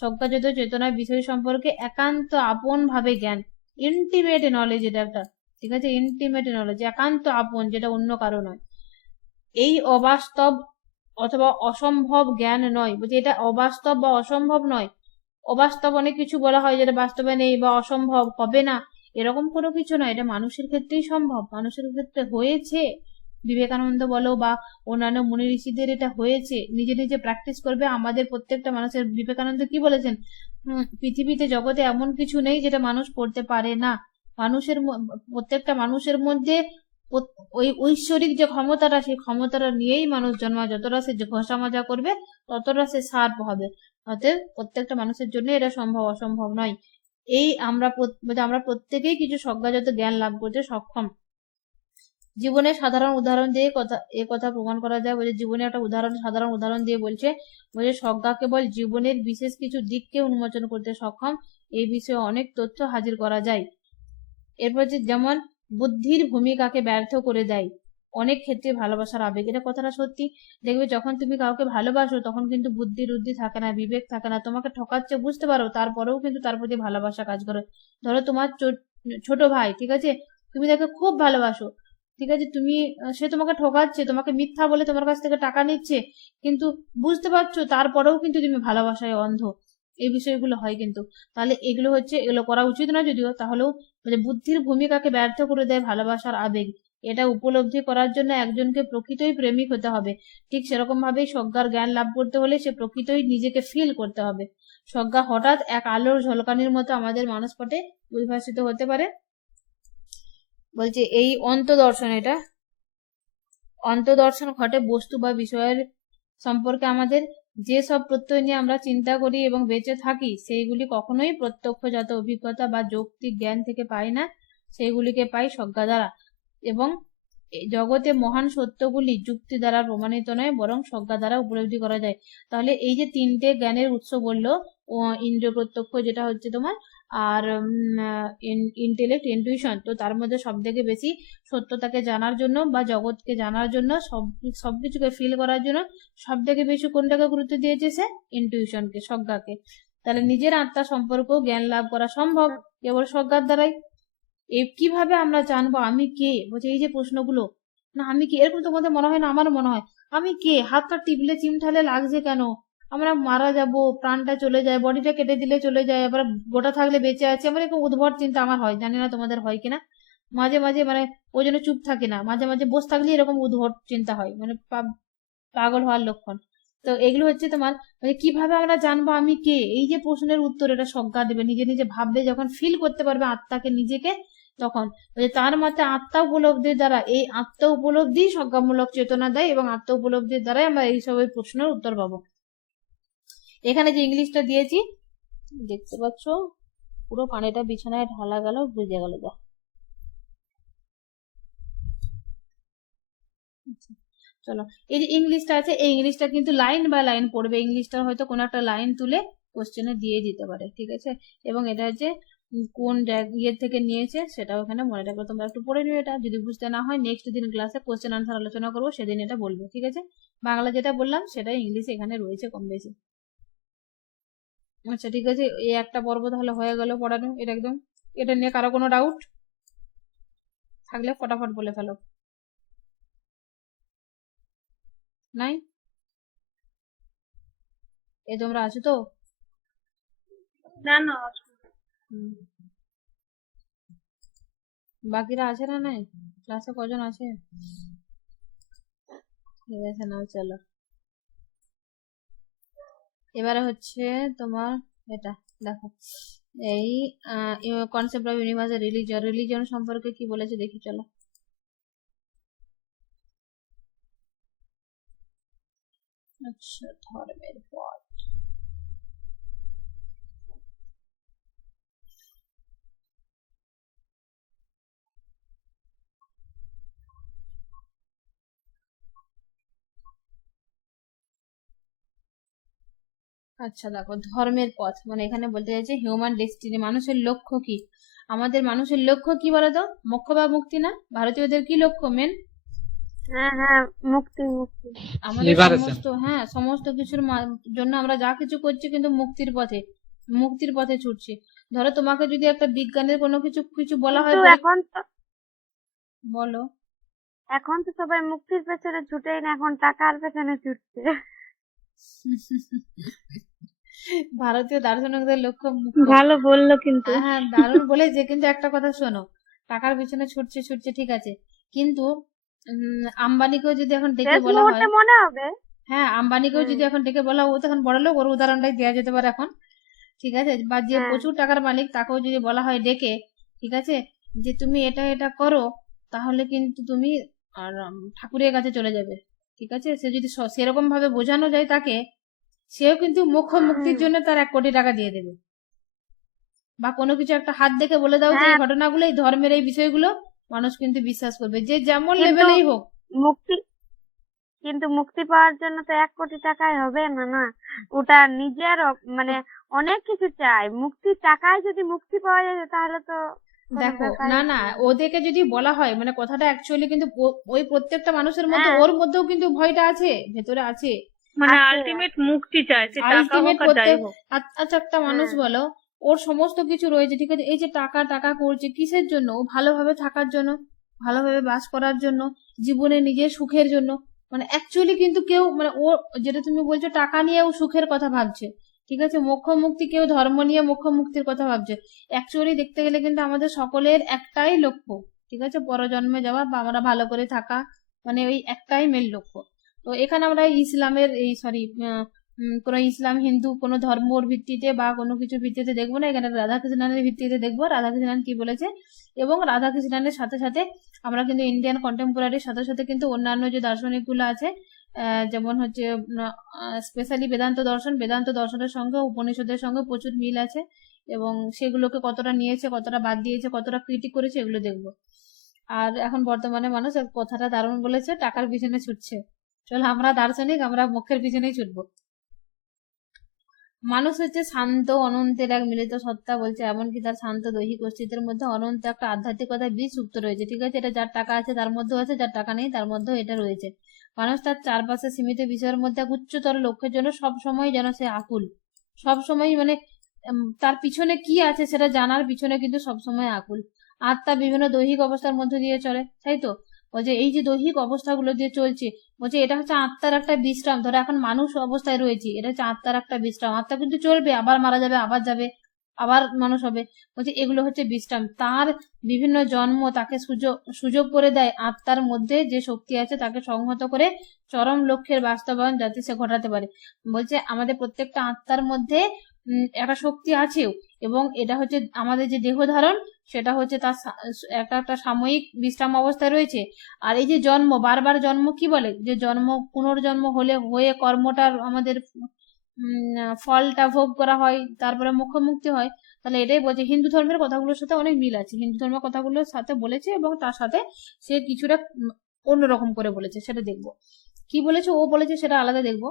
সজ্ঞাজাত চেতনার বিষয় সম্পর্কে একান্ত আপন ভাবে জ্ঞান, ইন্টিমেট নলেজ, এটা একটা, ঠিক আছে, ইন্টিমেট নলেজ, একান্ত আপন, যেটা অন্য কারো নয়। এই অবাস্তব অথবা অসম্ভব জ্ঞান নয়, বলছে এটা অবাস্তব বা অসম্ভব নয়। অবাস্তব অনেক কিছু বলা হয় যেটা বাস্তবে নেই বা অসম্ভব হবে না, এরকম কোনো কিছু নয়। এটা মানুষের ক্ষেত্রেই সম্ভব, মানুষের ক্ষেত্রে হয়েছে। বিবেকানন্দ বলো বা অন্যান্য মুনি ঋষিদের এটা হয়েছে, নিজে নিজে প্র্যাকটিস করবে। আমাদের প্রত্যেকটা মানুষের, বিবেকানন্দ কি বলেছেন, পৃথিবীতে জগতে এমন কিছু নেই যেটা মানুষ করতে পারে না। মানুষের প্রত্যেকটা মানুষের মধ্যে ওই ঐশ্বরিক যে ক্ষমতাটা, সেই ক্ষমতাটা নিয়েই মানুষ জন্ম, যতটা সে ঘষা মাজা করবে ততটা সে শার্প হবে। অতএব প্রত্যেকটা মানুষের জন্য এটা সম্ভব, অসম্ভব নয়। এই আমরা প্রত্যেকেই কিছু সজ্ঞাজাত জ্ঞান লাভ করতে সক্ষম। জীবনের সাধারণ উদাহরণ দিয়ে কথা প্রমাণ করা যায়। বলছে জীবনে একটা সাধারণ উদাহরণ দিয়ে বলছে সজ্ঞা কেবল জীবনের বিশেষ কিছু দিককে উন্মোচন করতে সক্ষম, এই বিষয়ে অনেক তথ্য হাজির করা যায়। এরপর যেমন বুদ্ধির ভূমিকাকে ব্যর্থ করে দেয় অনেক ক্ষেত্রে ভালোবাসার আবেগ, এটা কথাটা সত্যি। দেখবে যখন তুমি কাউকে ভালোবাসো তখন কিন্তু বুদ্ধি থাকে না, বিবেক থাকে না, তোমাকে ঠকাচ্ছে বুঝতে পারো, তারপরেও কিন্তু তার প্রতি ভালোবাসা কাজ করে। ধরো তোমার ছোট ভাই, ঠিক আছে, তুমি তাকে খুব ভালোবাসো, ঠিক আছে, সে তোমাকে ঠকাচ্ছে, তোমাকে মিথ্যা বলে তোমার কাছ থেকে টাকা নিচ্ছে, কিন্তু বুঝতে পারছো তারপরেও কিন্তু তুমি ভালোবাসায় অন্ধ। এই বিষয়গুলো হয় কিন্তু। তাহলে এগুলো করা উচিত না যদিও, তাহলেও বুদ্ধির ভূমিকাকে ব্যর্থ করে দেয় ভালোবাসার আবেগ। এটা উপলব্ধি করার জন্য একজনকে প্রকৃতই প্রেমিক হতে হবে। ঠিক সেরকম ভাবেই সজ্ঞার জ্ঞান লাভ করতে হলে সে প্রকৃতই নিজেকে ফিল করতে হবে। সজ্ঞা হঠাৎ এক আলোর ঝলকানির মতো আমাদের মানসপটে উদ্ভাসিত হতে পারে। বলছে এই অন্তদর্শন ঘটে বস্তু বা বিষয়ের সম্পর্কে আমাদের যে সব প্রত্যয় নিয়ে আমরা চিন্তা করি এবং বেঁচে থাকি সেইগুলি কখনোই প্রত্যক্ষজাত অভিজ্ঞতা বা যৌক্তিক জ্ঞান থেকে পাই না, সেইগুলিকে পাই সজ্ঞা দ্বারা। এবং এই জগতে মহান সত্যগুলি যুক্তি দ্বারা প্রমাণিত নয়, বরং সজ্ঞা দ্বারা উপলব্ধি করা যায়। তাহলে এই যে তিনটে জ্ঞানের উৎস বললো, ইন্দ্রিয় প্রত্যক্ষ যেটা হচ্ছে তোমার, আর ইন্টেলেক্ট, ইনটিউশন, তো তার মধ্যে সব থেকে বেশি সত্যতাকে জানার জন্য বা জগৎকে জানার জন্য, সবকিছুকে ফিল করার জন্য সব থেকে বেশি কোনটাকে গুরুত্ব দিয়েছে সে? ইনটিউশনকে, সজ্ঞাকে। তাহলে নিজের আত্মা সম্পর্ক জ্ঞান লাভ করা সম্ভব কেবল সজ্ঞার দ্বারাই। কিভাবে আমরা জানবো আমি কে? বলছে এই যে প্রশ্নগুলো, না আমি কে, এরকম তোমাদের মনে হয় না? আমার মনে হয় আমি কে, হাতটা টিপলে চিমঠালে লাগছে কেন, আমরা মারা যাব, প্রাণটা চলে যায়, বডিটা কেটে দিলে চলে যায়, আবার গোটা থাকলে বেঁচে আছে, আমার এরকম উদ্ভট চিন্তা আমার হয়, জানি না তোমাদের হয় কিনা। মাঝে মাঝে মানে ওই জন্য চুপ থাকি না, মাঝে মাঝে বসে থাকলে এরকম উদ্ভট চিন্তা হয়, মানে পাগল হওয়ার লক্ষণ। তো এগুলো হচ্ছে তোমার, মানে কিভাবে আমরা জানবো আমি কে, এই যে প্রশ্নের উত্তর এটা সজ্ঞা দেবে, নিজে নিজে ভাববে, যখন ফিল করতে পারবে আত্মাকে, নিজেকে, তখন তার মতে আত্মা উপলব্ধির দ্বারা, এই আত্মা উপলব্ধি সজ্ঞামূলক চেতনা দেয়, এবং আত্মা উপলব্ধির দ্বারাই আমরা এইসব প্রশ্নের উত্তর পাবো। এখানে যে ইংলিশটা দিয়েছি দেখতে পাচ্ছ, পুরো পানিটা বিছানায় ঢালা গেল, বুঝে গেল যা। চলো, এই যে ইংলিশটা আছে, এই ইংলিশটা কিন্তু লাইন বাই লাইন পড়বে, ইংলিশটা হয়তো কোনো একটা লাইন তুলে কোশ্চেনে দিয়ে দিতে পারে, ঠিক আছে? এবং এটা হচ্ছে কোন ইয়ে থেকে নিয়েছে সেটাও এখানে মনে রাখবে, তোমরা একটু পড়ে নিও। এটা যদি বুঝতে না হয় নেক্সট দিন ক্লাসে কোশ্চেন আনসার আলোচনা করবো, সেদিন এটা বলবো, ঠিক আছে? বাংলা যেটা বললাম সেটাই ইংলিশ এখানে রয়েছে কম বেশি। আচ্ছা ঠিক আছে, এই একটা পর্ব তাহলে হয়ে গেল পড়ানো, এটা একদম। এটা নিয়ে কারো কোনো ডাউট থাকলে ফটাফট বলে ফেলো। নাই? এ তোমরা আছো তো? না না, হুম। বাকিরা আছে না? নাই ক্লাসে কজন আছে? ঠিক আছে, নাও চলো। এবারে হচ্ছে তোমার এটা দেখো, এই concept of universal religion, religion সম্পর্কে কি বলেছে দেখি চলো। আচ্ছা, ধর্মের পথ। আচ্ছা দেখো, ধর্মের পথ মানে এখানে বলতে চাইছে হিউম্যান ডেস্টিনি, মানুষের লক্ষ্য কি। আমাদের মানুষের লক্ষ্য কি বলতো? মোক্ষ বা মুক্তি না? ভারতীয়দের কি লক্ষ্য মেন? হ্যাঁ হ্যাঁ, মুক্তি মুক্তি। আমাদের লিবারেশন। সমস্ত কিছুর জন্য আমরা যা কিছু করছি কিন্তু মুক্তির পথে ছুটছি। ধরো তোমাকে যদি একটা বিজ্ঞানের কোনো কিছু বলা হয়, কিন্তু বলো। এখন তো সবাই মুক্তির পেছনে ছুটেই না, এখন টাকার পেছনে ছুটছে। ভারতীয় দার্শনিকদের লক্ষ্য মুক্ত। ভালো বললো কিন্তু। হ্যাঁ দারুণ বলেছে, কিন্তু একটা কথা শোনো, টাকার পিছনে ছুটছে ঠিক আছে, কিন্তু আম্বানিকেও যদি এখন ডেকে শেষ বলা হয়, মুহূর্তে মনে হবে। হ্যাঁ আম্বানিকেও যদি এখন ডেকে বলা, ও তো এখন বড় লোক, ওর উদাহরণটাই দেওয়া যেতে পারে এখন, ঠিক আছে? বা যে হ্যাঁ প্রচুর টাকার মালিক তাকেও যদি বলা হয় ডেকে, ঠিক আছে, যে তুমি এটা এটা করো, তাহলে কিন্তু তুমি আর ঠাকুরের কাছে চলে যাবে, ঠিক আছে? সে যদি সেরকম ভাবে বোঝানো যায় তাকে, সেও কিন্তু মোক্ষ মুক্তির জন্য তার 1 কোটি টাকা দিয়ে দেবে। বা কোনো কিছু একটা হাত দেখে বলে দাও যে এই হ্যাঁ, ঘটনাগুলো, এই ধর্মের এই বিষয়গুলো, মানুষ কিন্তু বিশ্বাস করবে, যে যেমন কিন্তু লেভেলেই হোক। মুক্তি কিন্তু মুক্তি পাওয়ার জন্য তো 1 কোটি টাকায় হবে না। না, ওটা নিজের মানে অনেক কিছু চাই। মুক্তির টাকায় যদি মুক্তি পাওয়া যায় তাহলে তো কোনো দেখো ব্যাপারই না না, না। ওদেরকে যদি বলা হয়, মানে কথাটা অ্যাকচুয়ালি কিন্তু ওই প্রত্যেকটা মানুষের মধ্যে, হ্যাঁ ওর মধ্যেও কিন্তু ভয়টা আছে, ভেতরে আছে। মানে আলটিমেট মুক্তি চাই, সে টাকা আলটিমেট হোক আর যাই হোক। আচ্ছা একটা মানুষ হ্যাঁ বলো, ওর সমস্ত কিছু রয়েছে, ঠিক আছে, এই যে টাকা টাকা করছে কিসের জন্য? ও ভালোভাবে থাকার জন্য, ভালোভাবে বাস করার জন্য, জীবনে নিজের সুখের জন্য। মানে অ্যাকচুয়ালি কিন্তু কেউ, মানে ও যেটা তুমি বলছো টাকা নিয়ে ও সুখের কথা ভাবছে, ঠিক আছে, মোক্ষ মুক্তি, কেউ ধর্ম নিয়ে মোক্ষ মুক্তির কথা ভাবছে। অ্যাকচুয়ালি দেখতে গেলে কিন্তু আমাদের সকলের একটাই লক্ষ্য, ঠিক আছে, পরজন্মে যাওয়া বা আমরা ভালো করে থাকা, মানে ওই একটাই মেন লক্ষ্য। তো এখানে আমরা ইসলামের এই সরি কোনো ইসলাম হিন্দু কোনো ধর্মর ভিত্তিতে বা কোনো কিছুর ভিত্তিতে দেখবো না, এখানে রাধাকৃষ্ণানের ভিত্তিতে দেখবো রাধাকৃষ্ণান কি বলেছে। এবং রাধাকৃষ্ণানের সাথে সাথে আমরা কিন্তু ইন্ডিয়ান কন্টেম্পোরারির সাথে সাথে কিন্তু অন্যান্য যে দার্শনিক গুলো আছে, যেমন হচ্ছে স্পেশালি বেদান্ত দর্শনের সঙ্গে উপনিষদের সঙ্গে প্রচুর মিল আছে, এবং সেগুলোকে কতটা নিয়েছে, কতটা বাদ দিয়েছে, কতটা ক্রিটিক করেছে, এগুলো দেখবো। আর এখন বর্তমানে মানুষ এক কথাটা দারুণ বলেছে, টাকার পিছনে ছুটছে। চলো আমরা দার্শনিক, আমরা মুখের পিছনেই ছুটবো। মানুষ হচ্ছে শান্ত অনন্তের এক মিলিত সত্তা, বলছে এমনকি তার শান্ত দৈহিক অস্তিত্বের মধ্যে অনন্ত একটা আধ্যাত্মিকতার বীজ সুপ্ত রয়েছে। ঠিক আছে, এটা যার টাকা আছে তার মধ্যেও আছে, যার টাকা নেই তার মধ্যেও এটা রয়েছে। মানুষ তার চারপাশে সীমিত বিষয়ের মধ্যে এক উচ্চতর লক্ষ্যের জন্য সবসময় যেন সে আকুল, সবসময় মানে তার পিছনে কি আছে সেটা জানার পিছনে কিন্তু সবসময় আকুল। আত্মা বিভিন্ন দৈহিক অবস্থার মধ্যে দিয়ে চলে, তাই তো? বলছে এই যে দৈহিক অবস্থাগুলো দিয়ে চলছে, বলছে এটা হচ্ছে আত্মার একটা বিশ্রাম। ধরো এখন মানুষ অবস্থায় রয়েছি, এটা হচ্ছে আত্মার একটা বিশ্রাম। আত্মা কিন্তু চলবে, আবার মারা যাবে, আবার যাবে, আবার মানুষ হবে। বলছে এগুলো হচ্ছে বিশ্রাম। তার বিভিন্ন জন্ম তাকে সুযোগ করে দেয় আত্মার মধ্যে যে শক্তি আছে তাকে সংহত করে চরম লক্ষ্যের বাস্তবায়ন যাতে সে ঘটাতে পারে। বলছে আমাদের প্রত্যেকটা আত্মার মধ্যে একটা শক্তি আছেও, এবং এটা হচ্ছে আমাদের যে দেহ ধারণ সেটা হচ্ছে তার একটা সাময়িক বিশ্রাম অবস্থায় রয়েছে। আর এই যে জন্ম, বারবার জন্ম কি বলে, যে জন্ম পুনর্জন্ম হয়ে কর্মটার আমাদের ফলটা ভোগ করা হয়, তারপরে মোক্ষ মুক্তি হয়। তাহলে এটাই বলছে, হিন্দু ধর্মের কথাগুলোর সাথে অনেক মিল আছে, হিন্দু ধর্মের কথাগুলোর সাথে বলেছে, এবং তার সাথে সে কিছুটা অন্যরকম করে বলেছে, সেটা দেখবো। কি বলেছে ও বলেছে সেটা আলাদা দেখবো।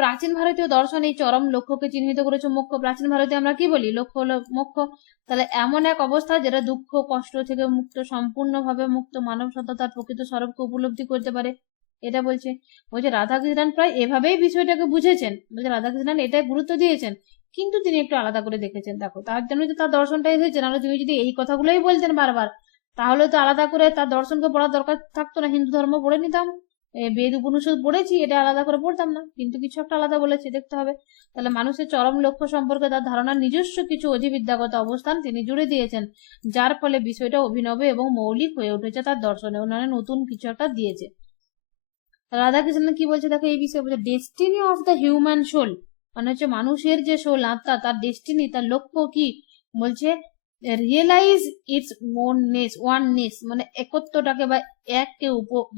প্রাচীন ভারতীয় দর্শন এই চরম লক্ষ্যকে চিহ্নিত করেছে মোক্ষ। প্রাচীন ভারতে আমরা কি বলি, লক্ষ্য হলো মোক্ষ। তাহলে এমন এক অবস্থা যেটা দুঃখ কষ্ট থেকে মুক্ত, সম্পূর্ণভাবে মুক্ত মানব সত্তা তার প্রকৃত স্বরূপকে উপলব্ধি করতে পারে, এটা বলছে। রাধাকৃষ্ণন প্রায় এভাবেই বিষয়টাকে বুঝেছেন। বলছে রাধাকৃষ্ণন এটাই গুরুত্ব দিয়েছেন, কিন্তু তিনি একটু আলাদা করে দেখেছেন। দেখো, তার জন্য তো তার দর্শনটা এসেছে, নাহলে তুমি যদি এই কথাগুলোই বলতেন বারবার, তাহলে তো আলাদা করে তার দর্শনকে পড়ার দরকার থাকতো না, হিন্দু ধর্ম পড়ে নিতাম, বেদ উপনিষদ পড়েছি, এটা আলাদা করে পড়তাম না। কিন্তু কিছু একটা আলাদা বলেছে, দেখতে হবে। তাহলে মানুষের চরম লক্ষ্য সম্পর্কে তার ধারণার নিজস্ব কিছু অধিবিদ্যাগত অবস্থান তিনি জুড়ে দিয়েছেন, যার ফলে বিষয়টা অভিনব এবং মৌলিক হয়ে উঠেছে তার দর্শনে, ওনারা নতুন কিছু একটা দিয়েছে। রাধাকৃষ্ণ কি বলছে দেখো এই বিষয়ে, বলছে destiny of the human soul, মানে হচ্ছে মানুষের যে সোল, আত্মা, তার ডেস্টিনি, তার লক্ষ্য কি, বলছে রিয়েলাইজ ইটস ওয়াননেস, মানে একত্বটাকে বা এককে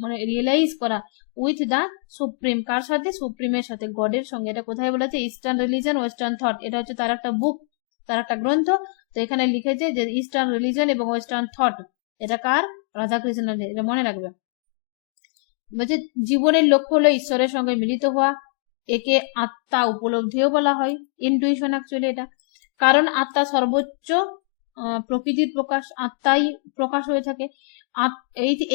মানে রিয়েলাইজ করা উইথ দা সুপ্রিম। কার সাথে? সুপ্রিমের সাথে, গডের সঙ্গে। এটা কোথায় বলেছে? ইস্টার্ন রিলিজন ওয়েস্টার্ন থট, এটা হচ্ছে তার একটা বুক, তার একটা গ্রন্থ। তো এখানে লিখেছে যে ইস্টার্ন রিলিজন এবং ওয়েস্টার্ন থট, এটা কার? রাধাকৃষ্ণনের, এটা মনে রাখবে। বলছে জীবনের লক্ষ্য হলো ঈশ্বরের সঙ্গে মিলিত হওয়া, একে আত্মা উপলব্ধিও বলা হয়, ইনটুইশন অ্যাকচুয়ালি এটা। কারণ আত্মা সর্বোচ্চ প্রকৃতির প্রকাশ, আত্মাই প্রকাশ হয়ে থাকে।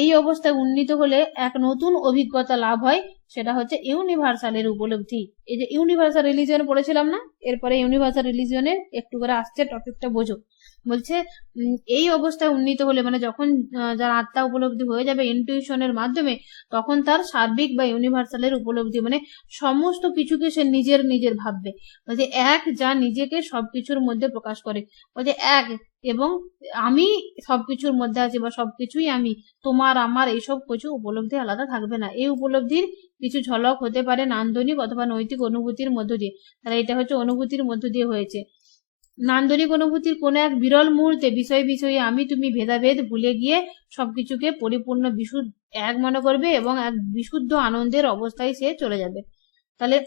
এই অবস্থায় উন্নীত হলে এক নতুন অভিজ্ঞতা লাভ হয়, সেটা হচ্ছে ইউনিভার্সালের উপলব্ধি। এই যে ইউনিভার্সাল রিলিজিয়ন পড়েছিলাম না, এরপরে ইউনিভার্সাল রিলিজিয়নের একটু করে আসছে, টপিকটা বোঝো। বলছে এই অবস্থায় উন্নীত হলে, মানে যখন যার আত্মা উপলব্ধি হয়ে যাবে ইনটিউশনের মাধ্যমে, তখন তার সার্বিক বা ইউনিভার্সালের উপলব্ধি, মানে সমস্ত কিছুকে সে নিজের ভাববে। বলছে এক যা নিজেকে সবকিছুর মধ্যে প্রকাশ করে। বলছে এক এবং আমি সবকিছুর মধ্যে আছি, বা সবকিছুই আমি, তোমার আমার এইসব কিছু উপলব্ধি আলাদা থাকবে না। এই উপলব্ধির কিছু ঝলক হতে পারে নান্দনিক অথবা নৈতিক অনুভূতির মধ্য দিয়ে। তাহলে এটা হচ্ছে অনুভূতির মধ্য দিয়ে হয়েছে। নান্দনিক অনুভূতির কোন এক বিরল মুহূর্তে বিষয়ে আমি তুমি ভেদাভেদ ভুলে গিয়ে সবকিছুকে পরিপূর্ণ বিশুদ্ধ এক মনে করবে, এবং এক বিশুদ্ধ আনন্দের অবস্থায় সে চলে যাবে। তাহলে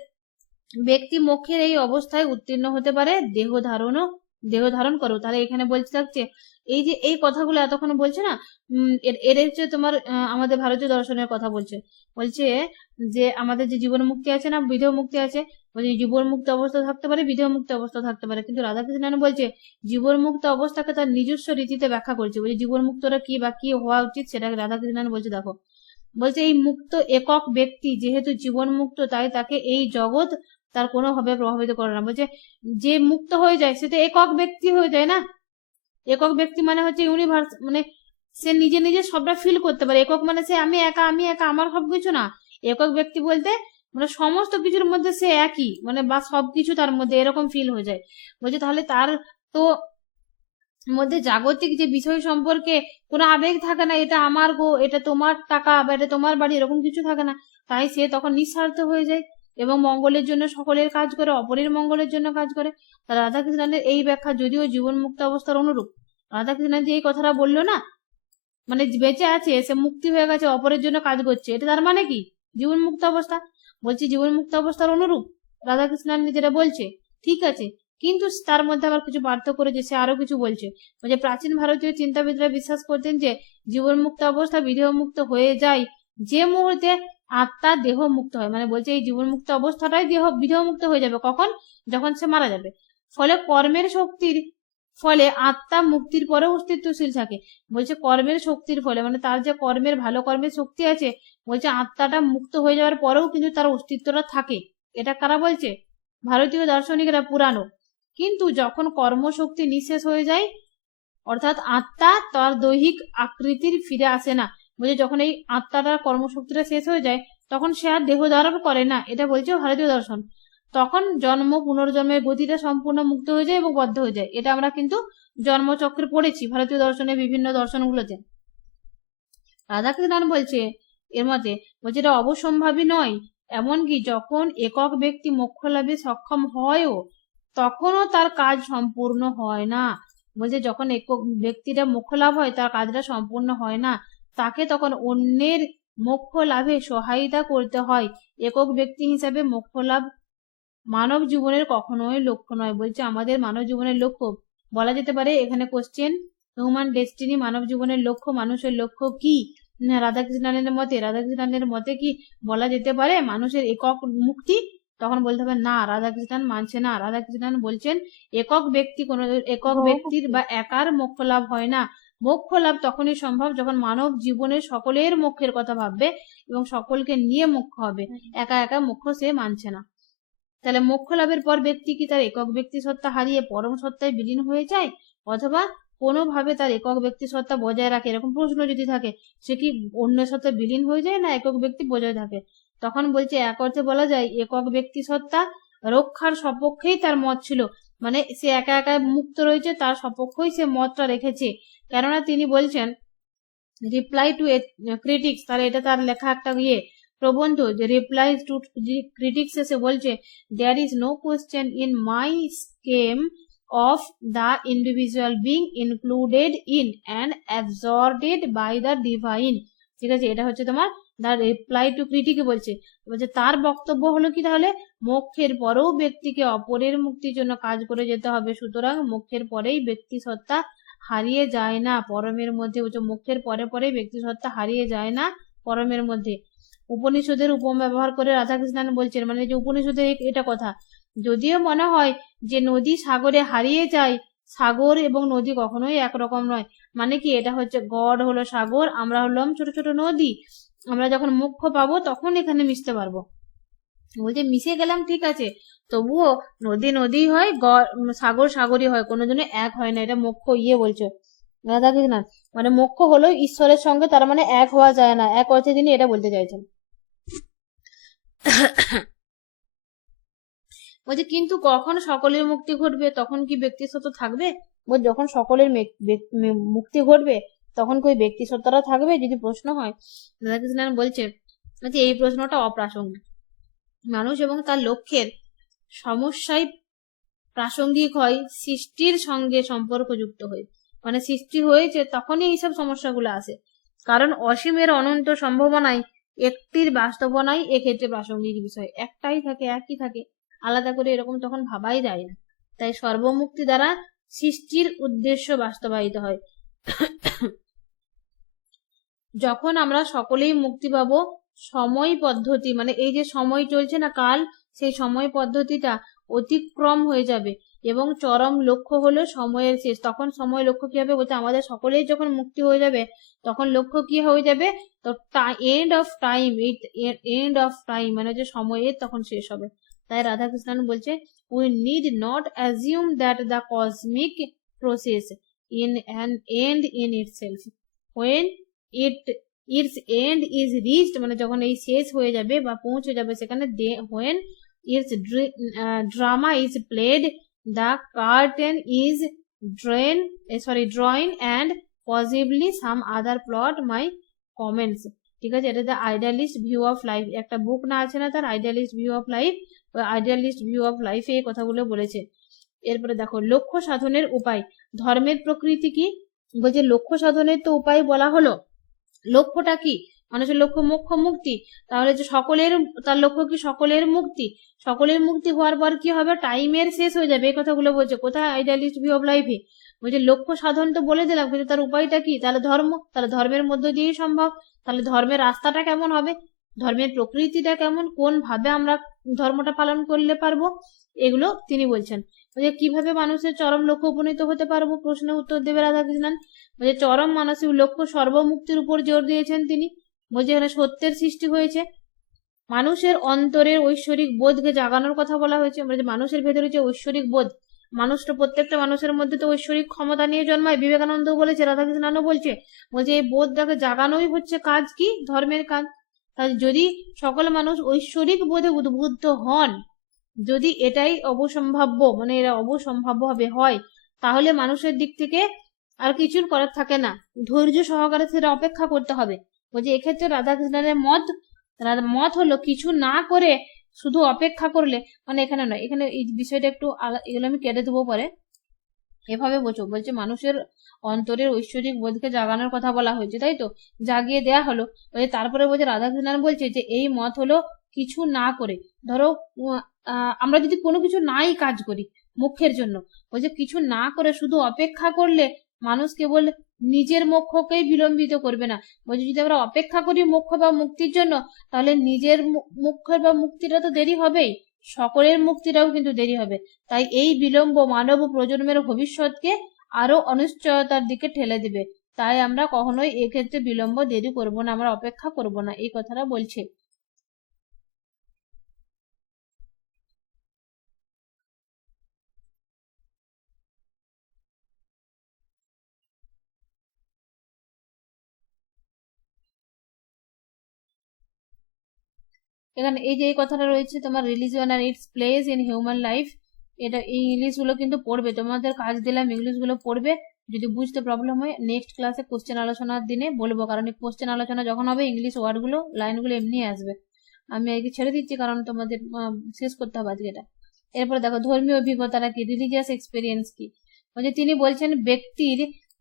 ব্যক্তি মোক্ষের এই অবস্থায় উত্তীর্ণ হতে পারে দেহ ধারণ করো। তাহলে এখানে বলতে থাকছে এই যে এই কথাগুলো এতক্ষণ বলছে না, এর হচ্ছে তোমার আমাদের ভারতীয় দর্শনের কথা বলছে যে আমাদের যে জীবন মুক্তি আছে না, বিদেহ মুক্তি আছে। বলছে জীবন মুক্ত অবস্থা থাকতে পারে, বিদেহ মুক্ত অবস্থা থাকতে পারে, কিন্তু রাধাকৃষ্ণন বলছে জীবন মুক্ত অবস্থাকে তার নিজস্ব রীতিতে ব্যাখ্যা করছে। বলছে জীবন মুক্তরা কি বা কি হওয়া উচিত সেটাকে রাধাকৃষ্ণন বলছে। দেখো, বলছে এই মুক্ত একক ব্যক্তি যেহেতু জীবন মুক্ত, তাই তাকে এই জগৎ তার কোনোভাবে প্রভাবিত করে না। বলছে যে মুক্ত হয়ে যায় সে তো একক ব্যক্তি হয়ে যায় না। একক ব্যক্তি মানে হচ্ছে ইউনিভার্স, মানে সে নিজে সবটা ফিল করতে পারে। একক মানে সে আমি একা আমার সবকিছু না। একক ব্যক্তি বলতে মানে সমস্ত কিছুর মধ্যে সে একই, মানে বা সবকিছু তার মধ্যে এরকম ফিল হয়ে যায়। বলছে তাহলে তার তো মধ্যে জাগতিক যে বিষয় সম্পর্কে কোনো আবেগ থাকে না, এটা আমার গো, এটা তোমার টাকা বা এটা তোমার বাড়ি, এরকম কিছু থাকে না। তাই সে তখন নিঃস্বার্থ হয়ে যায় এবং মঙ্গলের জন্য সকলের কাজ করে, অপরের মঙ্গলের জন্য কাজ করে। রাধাকৃষ্ণনের এই ব্যাখ্যা যদিও জীবন মুক্ত অবস্থার অনুরূপ। রাধাকৃষ্ণন যে এই কথাটা বললো না, মানে বেঁচে আছে, সে মুক্তি হয়ে গেছে, অপরের জন্য কাজ করছে, এটা তার মানে কি? জীবন মুক্ত অবস্থা। বলছে জীবন মুক্ত অবস্থার অনুরূপ রাধাকৃষ্ণান যেটা বলছে ঠিক আছে, কিন্তু তার মধ্যে আবার কিছু পার্থক্য করেছে, সে আরো কিছু বলছে। বলছে প্রাচীন ভারতীয় চিন্তাবিদরা বিশ্বাস করতেন যে জীবন মুক্ত অবস্থা বিদেহ মুক্ত হয়ে যায় যে মুহূর্তে আত্মা দেহ মুক্ত হয়। মানে বলছে এই জীবন মুক্ত অবস্থাটাই বিদেহ মুক্ত হয়ে যাবে কখন, যখন সে মারা যাবে। ফলে কর্মের শক্তির ফলে আত্মা মুক্তির পরেও অস্তিত্বশীল থাকে। বলছে কর্মের শক্তির ফলে, মানে তার যে কর্মের ভালো কর্মের শক্তি আছে, বলছে আত্মাটা মুক্ত হয়ে যাওয়ার পরেও কিন্তু তার অস্তিত্বটা থাকে। এটা কারা বলছে? ভারতীয় দার্শনিকরা পুরানো। কিন্তু যখন কর্মশক্তি নিঃশেষ হয়ে যায়, অর্থাৎ আত্মা তার দৈহিক আকৃতির ফিরে আসে না। বলছে যখন এই আত্মাটার কর্মশক্তিটা শেষ হয়ে যায় তখন সে আর দেহ ধারণ করে না, এটা বলছে ভারতীয় দর্শন। তখন জন্ম পুনর্জন্মের গতিটা সম্পূর্ণ মুক্ত হয়ে যায় এবং বদ্ধ হয়ে যায়। এটা আমরা কিন্তু জন্মচক্রে পড়েছি ভারতীয় দর্শনের বিভিন্ন দর্শনগুলোতে। রাধাকৃষ্ণন বলছে এর মতে, বলছে এটা অবসম্ভাবী নয়। এমনকি যখন একক ব্যক্তি মোক্ষ লাভে সক্ষম হয়ও তখনও তার কাজ সম্পূর্ণ হয় না। বলছে যখন একক ব্যক্তিটা মোক্ষ লাভ হয় তার কাজটা সম্পূর্ণ হয় না, তাকে তখন অন্যের মোক্ষ লাভে সহায়তা করতে হয়। একক ব্যক্তি হিসাবে মোক্ষ লাভ মানব জীবনের কখনোই লক্ষ্য নয়। বলছে আমাদের মানব জীবনের লক্ষ্য বলা যেতে পারে, এখানে কোশ্চেন হিউম্যান ডেস্টিনি, মানব জীবনের লক্ষ্য, মানুষের লক্ষ্য কি? রাধাকৃষ্ণনের মতে কি বলা যেতে পারে মানুষের একক মুক্তি? তখন বলতে হবে না, রাধাকৃষ্ণন মানছে না। রাধাকৃষ্ণন বলছেন একক ব্যক্তির বা একার মোক্ষ লাভ হয় না। মোক্ষ লাভ তখনই সম্ভব যখন মানব জীবনের সকলের মোক্ষের কথা ভাববে এবং সকলকে নিয়ে মোক্ষ হবে। একা একা মোক্ষ সে মানছে না। তাহলে মোক্ষ লাভের পর ব্যক্তি কি তার একক ব্যক্তি সত্তা হারিয়ে পরম সত্তায় বিলীন হয়ে যায়, অথবা কোনোভাবে তার একক ব্যক্তি সত্তা বজায় রাখে? এরকম প্রশ্ন যদি থাকে, সে কি অন্য সত্তা বিলীন হয়ে যায় না একক ব্যক্তি বজায় থাকে? তখন বলছে এক অর্থে বলা যায় একক ব্যক্তি সত্তা রক্ষার সপক্ষেই তার মত ছিল। মানে সে একা একা মুক্ত রয়েছে, তার সপক্ষেই সে মতটা রেখেছে। কেননা তিনি বলছেন রিপ্লাই টু ক্রিটিক্স, তাহলে এটা তার লেখা একটা প্রবন্ধ, যে রিপ্লাই টু ক্রিটিক্স এসে বলছে there is no question in my scheme of the individual being included in and absorbed by the divine। ঠিক আছে, এটা হচ্ছে তোমার দা রিপ্লাই টু ক্রিটিকে বলছে। তার বক্তব্য হলো কি, তাহলে মোক্ষের পরেও ব্যক্তিকে অপরের মুক্তির জন্য কাজ করে যেতে হবে। সুতরাং মোক্ষের পরেই ব্যক্তি সত্তা হারিয়ে যায় না পরমের মধ্যে। বলছে মোক্ষের পরে পরে ব্যক্তি সত্তা হারিয়ে যায় না পরমের মধ্যে। উপনিষদের উপম ব্যবহার করে রাধাকৃষ্ণন বলছেন, মানে যে উপনিষদের এটা কথা, যদিও মনে হয় যে নদী সাগরে হারিয়ে যায়, সাগর এবং নদী কখনোই একরকম নয়। মানে কি, এটা হচ্ছে গড় হলো সাগর, আমরা হলাম ছোট ছোট নদী। আমরা যখন মোক্ষ পাবো তখন এখানে মিশতে পারবো। বলছে মিশে গেলাম ঠিক আছে, তবুও নদী নদী হয়, সাগর সাগরই হয়, কোনো জন্য এক হয় না। এটা মোক্ষ বলছে রাধাকৃষ্ণন। মানে মোক্ষ হলো ঈশ্বরের সঙ্গে, তার মানে এক হওয়া যায় না। এক অর্থে তিনি এটা বলতে চাইছেন। বলছে কিন্তু কখন সকলের মুক্তি ঘটবে, তখন কি ব্যক্তি সত্তা থাকবে? বল যখন সকলের মুক্তি ঘটবে তখন কি ব্যক্তি সত্তাটা থাকবে, যদি প্রশ্ন হয়? রাধাকৃষ্ণন বলছে এই প্রশ্নটা অপ্রাসঙ্গিক। মানুষ এবং তার লক্ষ্যের সমস্যায় প্রাসঙ্গিক হয় সৃষ্টির সঙ্গে সম্পর্কযুক্ত হয়ে। মানে সৃষ্টি হয়েছে তখনই এইসব সমস্যাগুলো আসে, কারণ অসীমের অনন্ত সম্ভাবনায় একটির বাস্তবনাই এক্ষেত্রে প্রাসঙ্গিক বিষয়। একটাই থাকে, একই থাকে, আলাদা করে এরকম তখন ভাবাই যায় না। তাই সর্বমুক্তি দ্বারা সৃষ্টির উদ্দেশ্য বাস্তবায়িত হয়। যখন আমরা সকলেই মুক্তি পাবো, সময় পদ্ধতি, মানে এই যে সময় চলছে না কাল, সেই সময় পদ্ধতিটা অতিক্রম হয়ে যাবে এবং চরম লক্ষ্য হলো সময়ের শেষ। তখন সময় লক্ষ্য কি হবে? বলতে আমাদের সকলেই যখন মুক্তি হয়ে যাবে তখন লক্ষ্য কি হয়ে যাবে? তো end of time, end of time মানে যে সময়ের তখন শেষ হবে। তাই রাধাকৃষ্ণন বলছে we need not assume that the cosmic process in an end in itself, when its end is reached, মানে যখন এই শেষ হয়ে যাবে বা পৌঁছে যাবে সেখানে, when its drama is played, the curtain is drawn and possibly some other plot my comments। ঠিক আছে, এটা the idealist view of life, একটা বুক না আছে না তার, idealist view of life. Idealist view of লাইফে এই কথাগুলো বলেছে। এরপরে দেখো লক্ষ্য সাধনের উপায়। ধর্মের প্রকৃতি কি? বলছে লক্ষ্য সাধনের তো উপায় বলা হলো। লক্ষ্যটা কি? মানুষের লক্ষ্য মোক্ষ মুক্তি, তাহলে যে সকলের, তার লক্ষ্য কি সকলের মুক্তি, সকলের মুক্তি হওয়ার পর কি হবে, টাইমের শেষ হয়ে যাবে, এই কথাগুলো বলছে কোথায়, আইডিয়ালিস্ট ভিউ অফ লাইফে বলছে লক্ষ্য সাধন তো বলে দিলাম, কিন্তু তার উপায়টা কি, তাহলে ধর্ম, তাহলে ধর্মের মধ্য দিয়েই সম্ভব। তাহলে ধর্মের রাস্তাটা কেমন হবে, ধর্মের প্রকৃতিটা কেমন, কোন ভাবে আমরা ধর্মটা পালন করলে পারবো, এগুলো তিনি বলছেন। বলছে কিভাবে মানুষের চরম লক্ষ্য উপনীত হতে পারবো, প্রশ্নের উত্তর দেবে রাধাকৃষ্ণন। বলছে চরম মানসিক লক্ষ্য সর্বমুক্তির উপর জোর দিয়েছেন তিনি। বলছে এখানে সত্যের সৃষ্টি হয়েছে, মানুষের অন্তরের ঐশ্বরিক বোধকে জাগানোর কথা বলা হয়েছে। বলছে মানুষের ভেতরে যে ঐশ্বরিক বোধ, মানুষটা, প্রত্যেকটা মানুষের মধ্যে তো ঐশ্বরিক ক্ষমতা নিয়ে জন্মায়, বিবেকানন্দ বলেছে, রাধাকৃষ্ণনও বলছে। বলছে এই বোধটাকে জাগানোই হচ্ছে কাজ, কি ধর্মের কাজ। তাই যদি সকল মানুষ ঐশ্বরিক বোধে উদ্বুদ্ধ হন, যদি এটাই অবসম্ভাব্য, মানে এরা অবসম্ভাব্য হবে হয়, তাহলে মানুষের দিক থেকে আর কিছুর করার থাকে না, ধৈর্য সহকারে সেটা অপেক্ষা করতে হবে। বলছে এক্ষেত্রে রাধাকৃষ্ণনের মত হলো কিছু না করে শুধু অপেক্ষা করলে, মানে এখানে নয়, এখানে এই বিষয়টা একটু এগুলো আমি কেটে দেবো পরে, এভাবে বলছে মানুষের অন্তরের ঐশ্বরিক বোধকে জাগানোর কথা বলা হয়েছে, তাই তো, জাগিয়ে দেয়া হলো। তারপরে বলছে রাধাকৃষ্ণন বলছে যে এই মত হলো কিছু না করে, ধরো আমরা যদি কোনো কিছু নাই কাজ করি মুখ্যের জন্য, বলছে কিছু না করে শুধু অপেক্ষা করলে মানুষ কেবল নিজের মোক্ষকেই বিলম্বিত করবে না। বলছে যদি আমরা অপেক্ষা করি মোক্ষ বা মুক্তির জন্য, তাহলে নিজের মোক্ষ বা মুক্তিটা তো দেরি হবেই, সকলের মুক্তিটাও কিন্তু দেরি হবে। তাই এই বিলম্ব মানব প্রজন্মের ভবিষ্যৎকে আরো অনিশ্চয়তার দিকে ঠেলে দেবে। তাই আমরা কখনোই এক্ষেত্রে বিলম্ব দেরি করব না, আমরা অপেক্ষা করব না, এই কথাটা বলছে। এখানে এই যে এই কথাটা রয়েছে তোমার, রিলিজিয়ন আর its place in human life, এটা এই ইংলিশ গুলো কিন্তু পড়বে, তোমাদের কাজ দিলাম ইংলিশ গুলো পড়বে। যদি বুঝতে প্রবলেম হয় নেক্সট ক্লাসে কোশ্চেন আলোচনার দিনে বলবো, কারণ এই কোশ্চেন আলোচনা যখন হবে ইংলিশ ওয়ার্ড গুলো, লাইন গুলো এমনি আসবে। আমি আজকে ছেড়ে দিচ্ছি কারণ তোমাদের শেষ করতে হবে আজকে এটা। এরপরে দেখো ধর্মীয় অভিজ্ঞতাটা কি, রিলিজিয়াস এক্সপিরিয়েন্স কি। বলছে তিনি বলছেন ব্যক্তির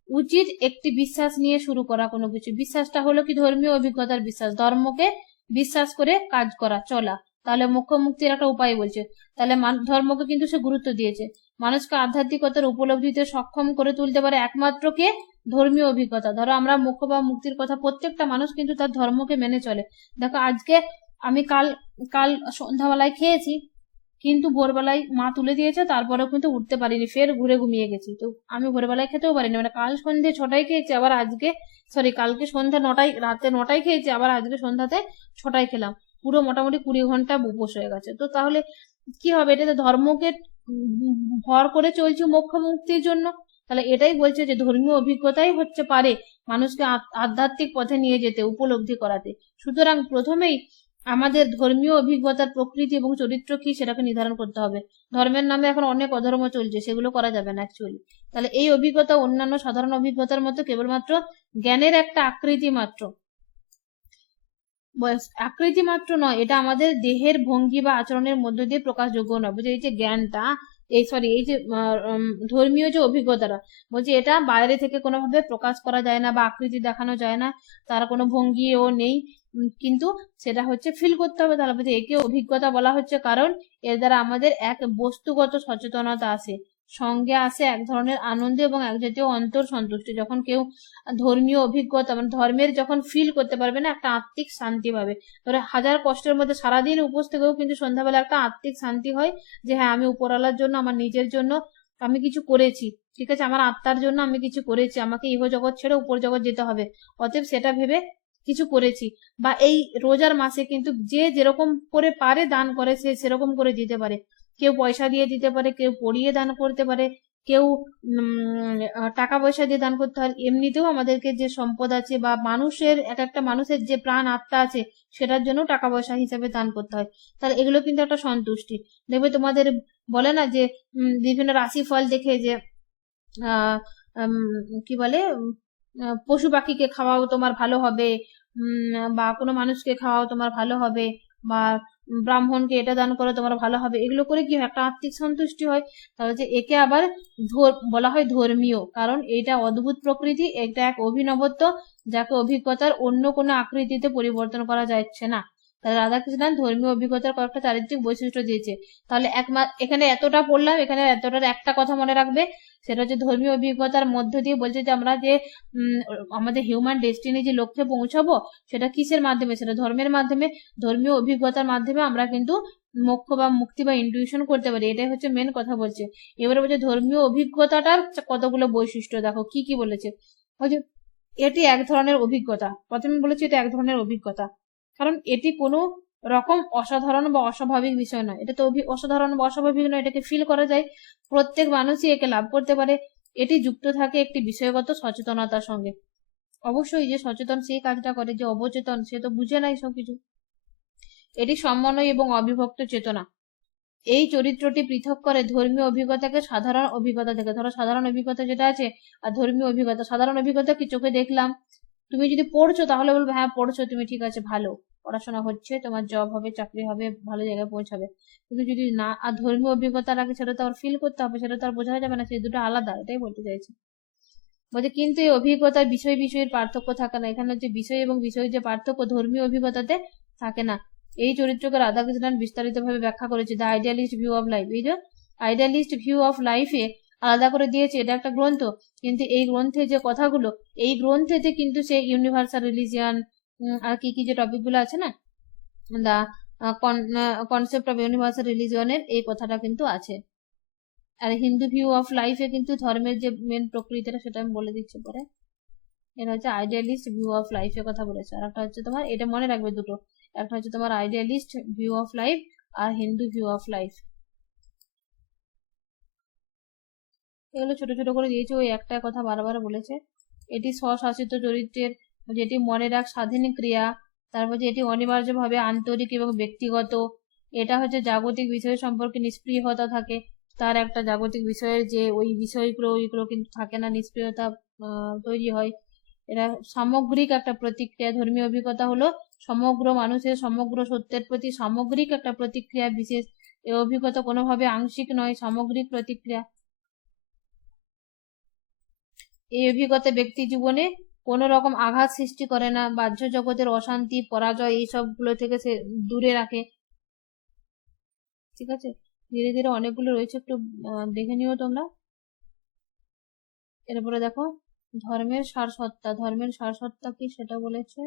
উচিত একটি বিশ্বাস নিয়ে শুরু করা কোনো কিছু, বিশ্বাসটা হলো কি ধর্মীয় অভিজ্ঞতার বিশ্বাস, ধর্মকে বিশ্বাস করে কাজ করা, চলা, তাহলে মোক্ষ মুক্তির একটা উপায় বলছে। তাহলে ধর্মকে কিন্তু সে গুরুত্ব দিয়েছে, মানুষকে আধ্যাত্মিকতার উপলব্ধিতে সক্ষম করে তুলতে পারে একমাত্র কে, ধর্মীয় অভিজ্ঞতা। ধরো আমরা মোক্ষ বা মুক্তির কথা, প্রত্যেকটা মানুষ কিন্তু তার ধর্মকে মেনে চলে। দেখো আজকে আমি কাল সন্ধ্যাবেলায় খেয়েছি, কিন্তু ভোরবেলায় মা তুলে দিয়েছে, তারপরেও কিন্তু উঠতে পারিনি, ফের ঘুরে ঘুমিয়ে গেছি। তো আমি ভোরবেলায় খেতেও পারিনি, মানে কাল সন্ধ্যে 6টায় খেয়েছি, আবার আজকে কালকে সন্ধ্যা 9টায়, রাতে 9টায় খেয়েছি, আবার আজকে সন্ধ্যাতে 6টায় খেলাম, পুরো মোটামুটি 20 ঘন্টা উপোস হয়ে গেছে। তো তাহলে কি হবে, এটা ধর্মকে ভর করে চলছে মোক্ষ মুক্তির জন্য। তাহলে এটাই বলছে যে ধর্মীয় অভিজ্ঞতাই হচ্ছে পারে মানুষকে আধ্যাত্মিক পথে নিয়ে যেতে, উপলব্ধি করাতে। সুতরাং প্রথমেই আমাদের ধর্মীয় অভিজ্ঞতার প্রকৃতি এবং চরিত্র কি সেটাকে নির্ধারণ করতে হবে। ধর্মের নামে এখন অনেক অধর্ম চলছে, সেগুলো করা যাবে না অ্যাকচুয়ালি। তাহলে এই অভিজ্ঞতা অন্যান্য সাধারণ অভিজ্ঞতার মতো কেবলমাত্র জ্ঞানের একটা আকৃতি মাত্র, আকৃতি মাত্র নয়, এটা আমাদের দেহের ভঙ্গি বা আচরণের মধ্য দিয়ে প্রকাশযোগ্য নয়। বুঝে এই যে জ্ঞানটা, এই যে ধর্মীয় যে অভিজ্ঞতাটা, বলছে এটা বাইরে থেকে কোনোভাবে প্রকাশ করা যায় না বা আকৃতি দেখানো যায় না, তার কোনো ভঙ্গিও নেই, কিন্তু সেটা হচ্ছে ফিল করতে হবে। তাহলে বলছে একে অভিজ্ঞতা বলা হচ্ছে, কারণ এর দ্বারা আমাদের এক বস্তুগত সচেতনতা আসে, সঙ্গে আসে এক ধরনের আনন্দ এবং এক জাতীয় অন্তর সন্তুষ্টি। যখন কেউ ধর্মীয় অভিজ্ঞতা, মানে ধর্মের যখন ফিল করতে পারবে না, একটা আত্মিক শান্তি পাবে। ধরে হাজার কষ্টের মধ্যে সারাদিন উপোস থেকেও কিন্তু সন্ধ্যাবেলা একটা আত্মিক শান্তি হয়, যে হ্যাঁ আমি উপরওয়ালার জন্য, আমার নিজের জন্য আমি কিছু করেছি, ঠিক আছে, আমার আত্মার জন্য আমি কিছু করেছি, আমাকে ইহ জগৎ ছেড়ে উপর জগৎ যেতে হবে, অতএব সেটা ভেবে কিছু করেছি। বা এই রোজার মাসে কিন্তু যে যেরকম করে পারে দান করে, সে সেরকম করে দিতে পারে, কেউ পয়সা দিয়ে দিতে পারে, কেউ পড়িয়ে দান করতে পারে, কেউ টাকা পয়সা দিয়ে দান করতে হয়। এমনিতেও আমাদেরকে যে সম্পদ আছে বা মানুষের এক একটা মানুষের যে প্রাণ আত্মা আছে, সেটার জন্য টাকা পয়সা হিসেবে দান করতে হয়। তাহলে এগুলো কিন্তু একটা সন্তুষ্টি। দেখবে তোমাদের বলে না যে বিভিন্ন রাশি ফল দেখে যে কি বলে, পশু পাখিকে খাওয়াও তোমার ভালো হবে, বা কোনো মানুষকে খাওয়াও তোমার ভালো হবে, বা ব্রাহ্মণকে এটা দান করো তোমার ভালো হবে, এগুলো করে কি হয় একটা আত্মিক সন্তুষ্টি হয়। তাহলে যে একে আবার বলা হয় ধর্মীয়, কারণ এটা অদ্ভুত প্রকৃতি, এটা এক অভিনবত্ব যাকে অভিজ্ঞতার অন্য কোনো আকৃতিতে পরিবর্তন করা যাচ্ছে না। তাহলে রাধাকৃষ্ণন ধর্মীয় অভিজ্ঞতার কয়েকটা চারিত্রিক বৈশিষ্ট্য দিয়েছে। তাহলে এখানে এতটা পড়লাম, এখানে এতটার একটা কথা মনে রাখবে, সেটা হচ্ছে ধর্মীয় অভিজ্ঞতার মধ্য দিয়ে বলছে যে আমরা যে আমাদের হিউম্যান ডেস্টিনি যে লক্ষ্যে পৌঁছাবো সেটা কিসের মাধ্যমে, সেটা ধর্মের মাধ্যমে, ধর্মীয় অভিজ্ঞতার মাধ্যমে আমরা কিন্তু মোক্ষ বা মুক্তি বা ইনটিউশন করতে পারি। এটাই হচ্ছে মেন কথা বলছে। এবারে বলছে ধর্মীয় অভিজ্ঞতাটার কতগুলো বৈশিষ্ট্য দেখো কি কি বলেছে। বলছে এটি এক ধরনের অভিজ্ঞতা, প্রথমে বলেছি এটা এক ধরনের অভিজ্ঞতা, কারণ এটি কোনো রকম অসাধারণ বা অস্বাভাবিক বিষয় নয়। এটা তো অসাধারণ বা অস্বাভাবিক নয়, এটাকে ফিল করা যায়, প্রত্যেক মানুষই একে লাভ করতে পারে। এটি যুক্ত থাকে একটি বিষয়গত সচেতনতার সঙ্গে। অবশ্যই যে সচেতন সেই কাজটা করে, যে অবচেতন সে তো বুঝে নাই সবকিছু। এটি সমন্বয় এবং অবিভক্ত চেতনা। এই চরিত্রটি পৃথক করে ধর্মীয় অভিজ্ঞতাকে সাধারণ অভিজ্ঞতা থেকে। ধরো সাধারণ অভিজ্ঞতা যেটা আছে আর ধর্মীয় অভিজ্ঞতা, সাধারণ অভিজ্ঞতা কি চোখে দেখলাম, তুমি যদি পড়ছো তাহলে বলবে হ্যাঁ পড়ছো তুমি, ঠিক আছে ভালো পড়াশোনা হচ্ছে, তোমার জব হবে, চাকরি হবে, ভালো জায়গায় পৌঁছাবে। কিন্তু যদি না, আর ধর্মীয় অভিজ্ঞতার আগে সেটা তো আর ফিল করতে হবে, সেটা তো আর বোঝা যাবে না, সেই দুটো আলাদা, এটাই বলতে চাইছি। বলছে কিন্তু এই অভিজ্ঞতায় বিষয় বিষয়ের পার্থক্য থাকে না। এখানে হচ্ছে বিষয় এবং বিষয়ের যে পার্থক্য ধর্মীয় অভিজ্ঞতাতে থাকে না। এই চরিত্রকে রাধাকৃষ্ণন বিস্তারিতভাবে ব্যাখ্যা করেছে the idealist view of life. এই যে আইডিয়ালিস্ট ভিউ অফ লাইফে আলাদা করে দিয়েছে, এটা একটা গ্রন্থ, কিন্তু এই গ্রন্থে যে কথাগুলো, এই গ্রন্থেতে কিন্তু সে ইউনিভার্সাল রিলিজিয়ান আর কি কি যে টপিক গুলো আছে না, দা কনসেপ্ট অফ ইউনিভার্সাল রিলিজিয়নের এই কথাটা কিন্তু আছে। আর হিন্দু ভিউ অফ লাইফে কিন্তু ধর্মের যে মেন প্রকৃতিটা সেটা আমি বলে দিচ্ছি পরে। এটা হচ্ছে আইডিয়ালিস্ট ভিউ অফ লাইফের কথা বলেছে। আর একটা হচ্ছে তোমার, এটা মনে রাখবে দুটো, একটা হচ্ছে তোমার আইডিয়ালিস্ট ভিউ অফ লাইফ আর হিন্দু ভিউ অফ লাইফ। এগুলো ছোট ছোট করে দিয়েছে, ওই একটা কথা বারবার বলেছে। এটি স্বশাসিত চরিত্রের, যেটি মনের এক স্বাধীন ক্রিয়া, তারপর যে এটি অনিবার্যভাবে আন্তরিক এবং ব্যক্তিগত। এটা হচ্ছে জাগতিক বিষয় সম্পর্কে নিষ্ক্রিয়তা থাকে, তার একটা জাগতিক বিষয়ের যে ওই বিষয়গুলো ওইগুলো কিন্তু থাকে না, নিষ্ক্রিয়তা তৈরি হয়। এটা সামগ্রিক একটা প্রতিক্রিয়া। ধর্মীয় অভিজ্ঞতা হলো সমগ্র মানুষের সমগ্র সত্যের প্রতি সামগ্রিক একটা প্রতিক্রিয়া বিশেষ। এই অভিজ্ঞতা কোনোভাবে আংশিক নয়, সামগ্রিক প্রতিক্রিয়া। এই অভিজ্ঞতা ব্যক্তি জীবনে কোনো রকম আঘাত সৃষ্টি করে না, বাহ্য জগতের অশান্তি, পরাজয় এইসবগুলো থেকে সে দূরে রাখে। ঠিক আছে, ধীরে ধীরে অনেকগুলো রয়েছে, একটু দেখে নিও তোমরা। এরপরে দেখো ধর্মের সারসত্তা। ধর্মের সারসত্তা কি সেটা বলেছে,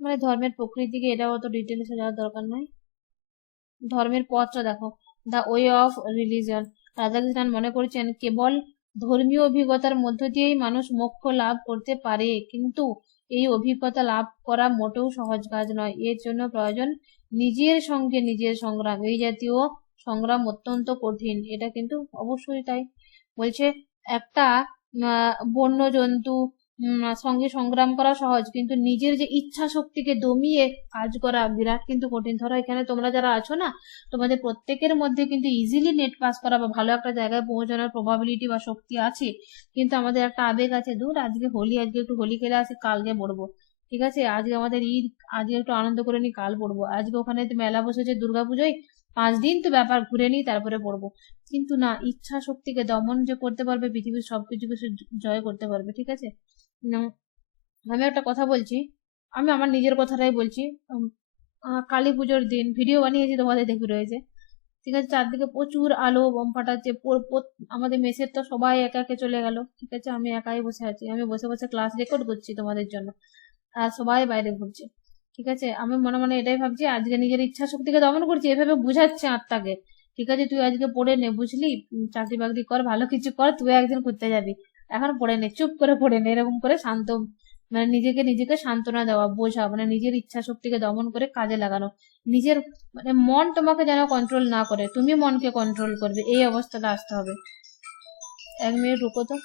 মানে ধর্মের প্রকৃতিকে, এটা অত ডিটেলসে যাওয়ার দরকার নাই। ধর্মের পথটা দেখো, the way of religion. Radhakrishnan মনে করেছেন কেবল ধর্মীয় অভিজ্ঞতার মধ্য দিয়েই মানুষ মোক্ষ লাভ করতে পারে, কিন্তু এই অভিজ্ঞতা লাভ করা মোটেও সহজ কাজ নয়। এর জন্য প্রয়োজন নিজের সঙ্গে নিজের সংগ্রাম। এই জাতীয় সংগ্রাম অত্যন্ত কঠিন, এটা কিন্তু অবশ্যই তাই। বলছে একটা বন্য জন্তু সঙ্গে সংগ্রাম করা সহজ, কিন্তু নিজের যে ইচ্ছা শক্তিকে দমিয়ে কাজ করা বিরাট কিন্তু কঠিন। ধরো এখানে তোমরা যারা আছো না, তোমাদের প্রত্যেকের মধ্যে কিন্তু ইজিলি নেট পাস করা বা ভালো একটা জায়গায় পৌঁছানোর প্রবাবিলিটি বা শক্তি আছে, কিন্তু আমাদের একটা আবেগ আছে, দূর আজকে হোলি, আজকে একটু হোলি খেলে আসি, কালকে পড়বো, ঠিক আছে আজকে আমাদের ঈদ, আজকে একটু আনন্দ করে নি, কাল পড়বো, আজকে ওখানে মেলা বসেছে দুর্গাপুজোয়, 5 দিন তো ব্যাপার ঘুরে নি তারপরে পড়বো। কিন্তু না, ইচ্ছা শক্তিকে দমন যে করতে পারবে পৃথিবীর সবকিছুকে সে জয় করতে পারবে। ঠিক আছে, আমি একটা কথা বলছি, আমি আমার নিজের কথাটাই বলছি। কালী পুজোর দিন ভিডিও বানিয়েছি, তোমাদের দেখে রয়েছে, ঠিক আছে, চারদিকে প্রচুর আলো বোম ফাটাচ্ছে, আমাদের মেসের তো সবাই একা একে চলে গেল, ঠিক আছে, আমি একাই বসে আছি, আমি বসে বসে ক্লাস রেকর্ড করছি তোমাদের জন্য, আর সবাই বাইরে ঘুরছে। ঠিক আছে, আমি মনে মনে এটাই ভাবছি, আজকে নিজের ইচ্ছা শক্তিকে দমন করছি, এভাবে বুঝাচ্ছে আত্মাকে, ঠিক আছে তুই আজকে পড়ে নে, বুঝলি, চাকরি বাকরি কর, ভালো কিছু কর, তুই একদিন ঘুরতে যাবি, এখন পড়ে নে, চুপ করে পড়ে নে, এরকম করে শান্ত, মানে নিজেকে সান্ত্বনা দেওয়া, বোঝা, মানে নিজের ইচ্ছা শক্তিকে দমন করে কাজে লাগানো। নিজের মানে মন তোমাকে যেন কন্ট্রোল না করে, তুমি মনকে কন্ট্রোল করবে, এই অবস্থাটা আসতে হবে। 1 মিনিট রুকো তো।